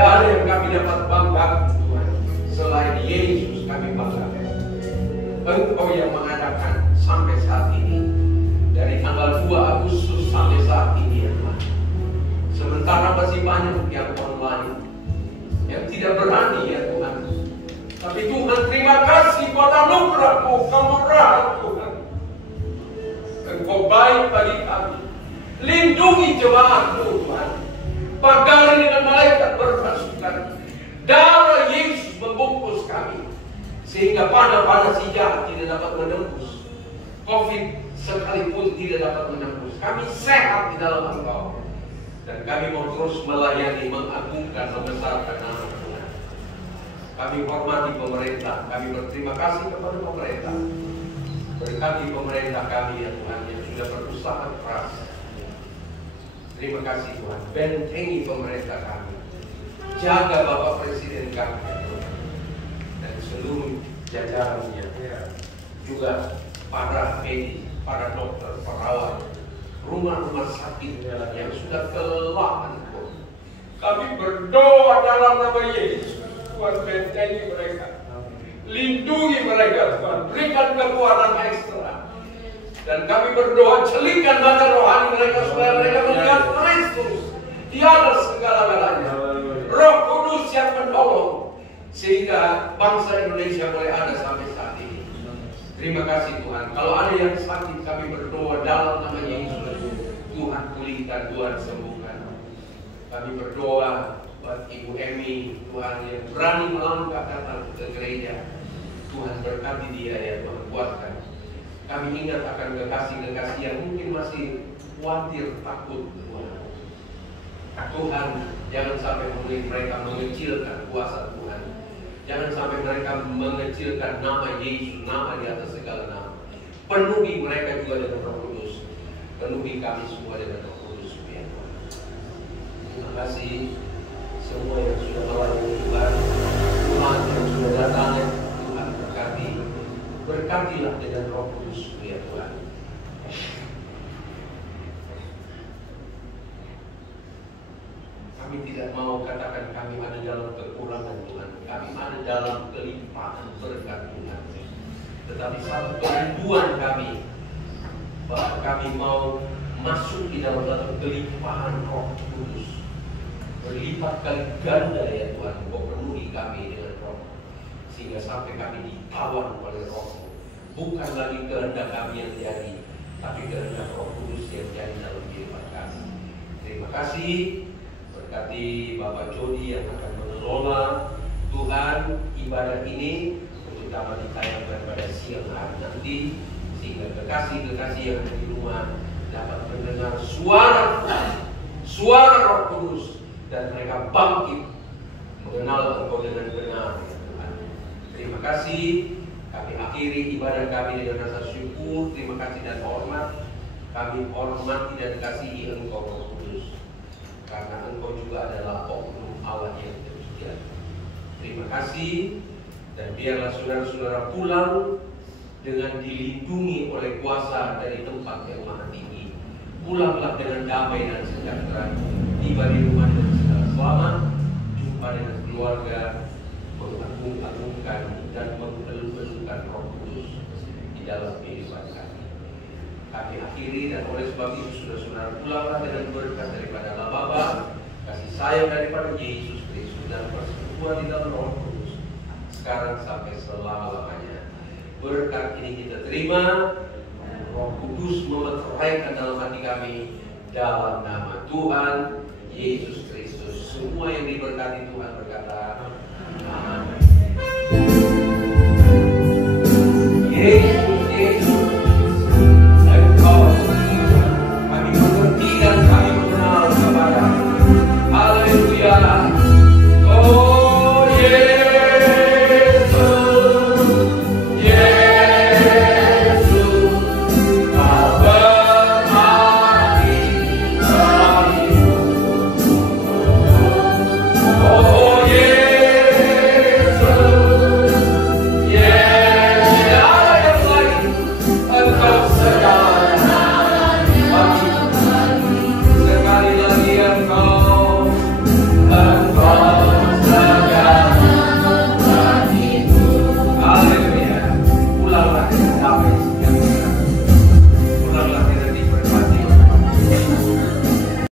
Tidak ada yang kami dapat banggakan Tuhan selain Yesus kami banggakan. Engkau yang mengadakan sampai saat ini, dari tanggal 2 Agustus sampai saat ini ya Tuhan. Sementara masih banyak yang online yang tidak berani ya Tuhan. Tapi Tuhan, terima kasih buat anugerah-Mu, kemurahan Tuhan. Engkau baik bagi kami. Lindungi jemaat-Mu Tuhan. Pagari dengan malaikat berpasukan. Darah Yesus membungkus kami, sehingga panah-panah si jahat tidak dapat menembus. Covid sekalipun tidak dapat menembus. Kami sehat di dalam Engkau. Dan kami mau terus melayani, mengagungkan, membesarkan nama Tuhan. Kami hormati pemerintah. Kami berterima kasih kepada pemerintah. Berkati pemerintah kami ya Tuhan yang sudah berusaha keras. Terima kasih Tuhan. Bentengi pemerintah kami. Jaga Bapak Presiden kami ya Tuhan. Dan seluruh jajarannya. Juga para medis, para dokter, perawat, rumah-rumah sakit yang sudah kelelahan. Kami berdoa dalam nama Yesus. Tuhan, bentengi mereka. Lindungi mereka Tuhan. Berikan kekuatan ekstra. Dan kami berdoa, celikan mata rohani mereka supaya mereka melihat Kristus di atas segala-galanya. Roh Kudus yang menolong sehingga bangsa Indonesia boleh ada sampai saat ini. Terima kasih Tuhan. Kalau ada yang sakit, kami berdoa dalam nama Yesus. Tuhan pulihkan, Tuhan sembuhkan. Kami berdoa buat Ibu Emi, Tuhan yang berani melangkah datang ke gereja. Tuhan berkati dia ya Tuhan, kuatkan. Kami ingat akan kekasih-kekasih yang mungkin masih khawatir, takut Tuhan. Tuhan, jangan sampai mereka mengecilkan kuasa Tuhan. Jangan sampai mereka mengecilkan nama Yesus, nama di atas segala nama. Penuhi mereka juga dengan Roh Kudus. Penuhi kami semua dengan Roh Kudus ya Tuhan. Terima kasih semua yang sudah melayani Tuhan. Tuhan yang sudah datang, Tuhan berkati. Berkatilah dengan Roh Kudus ya Tuhan. Kami tidak mau katakan kami ada dalam kekurangan Tuhan. Kami ada dalam kelimpahan berkat Tuhan. Tetapi satu kerinduan kami, bahwa kami mau masuk di dalam satu kelimpahan Roh Kudus. Berlipat kali ganda ya Tuhan. Engkau penuhi kami dengan Roh, sehingga sampai kami ditawan oleh Roh. Bukan lagi kehendak kami yang jadi, tapi kehendak Roh Kudus yang jadi dalam kehidupan kami. Terima kasih. Berkati Bapak Jody yang akan mengelola Tuhan ibadah ini, terutama ditayangkan pada siang hari nanti, sehingga kekasih-kekasih yang ada di rumah dapat mendengar suara Tuhan, suara Roh Kudus, dan mereka bangkit mengenal Engkau dengan benar ya Tuhan. Terima kasih. Kami akhiri ibadah kami dengan rasa syukur, terima kasih dan hormat. Kami hormati dan kasihi Engkau Roh Kudus, karena Engkau juga adalah oknum Allah yang ketiga. Terima kasih. Dan biarlah saudara-saudara pulang dengan dilindungi oleh kuasa dari tempat yang maha tinggi. Pulanglah dengan damai dan sejahtera, tiba di rumah dengan segala selamat, jumpa dengan keluarga, mengagung-agungkan dan mengeluh-eluhkan Roh Kudus di dalam kehidupan kami. Kami akhiri, dan oleh sebab itu saudara-saudara pulanglah dengan berkat daripada Allah Bapa, kasih sayang daripada Yesus Kristus, dan persekutuan di dalam Roh Kudus sekarang sampai selama-lamanya. Berkat ini kita terima. Roh Kudus memeteraikan dalam hati kami dalam nama Tuhan Yesus Kristus. Semua yang diberkati Tuhan berkata amin.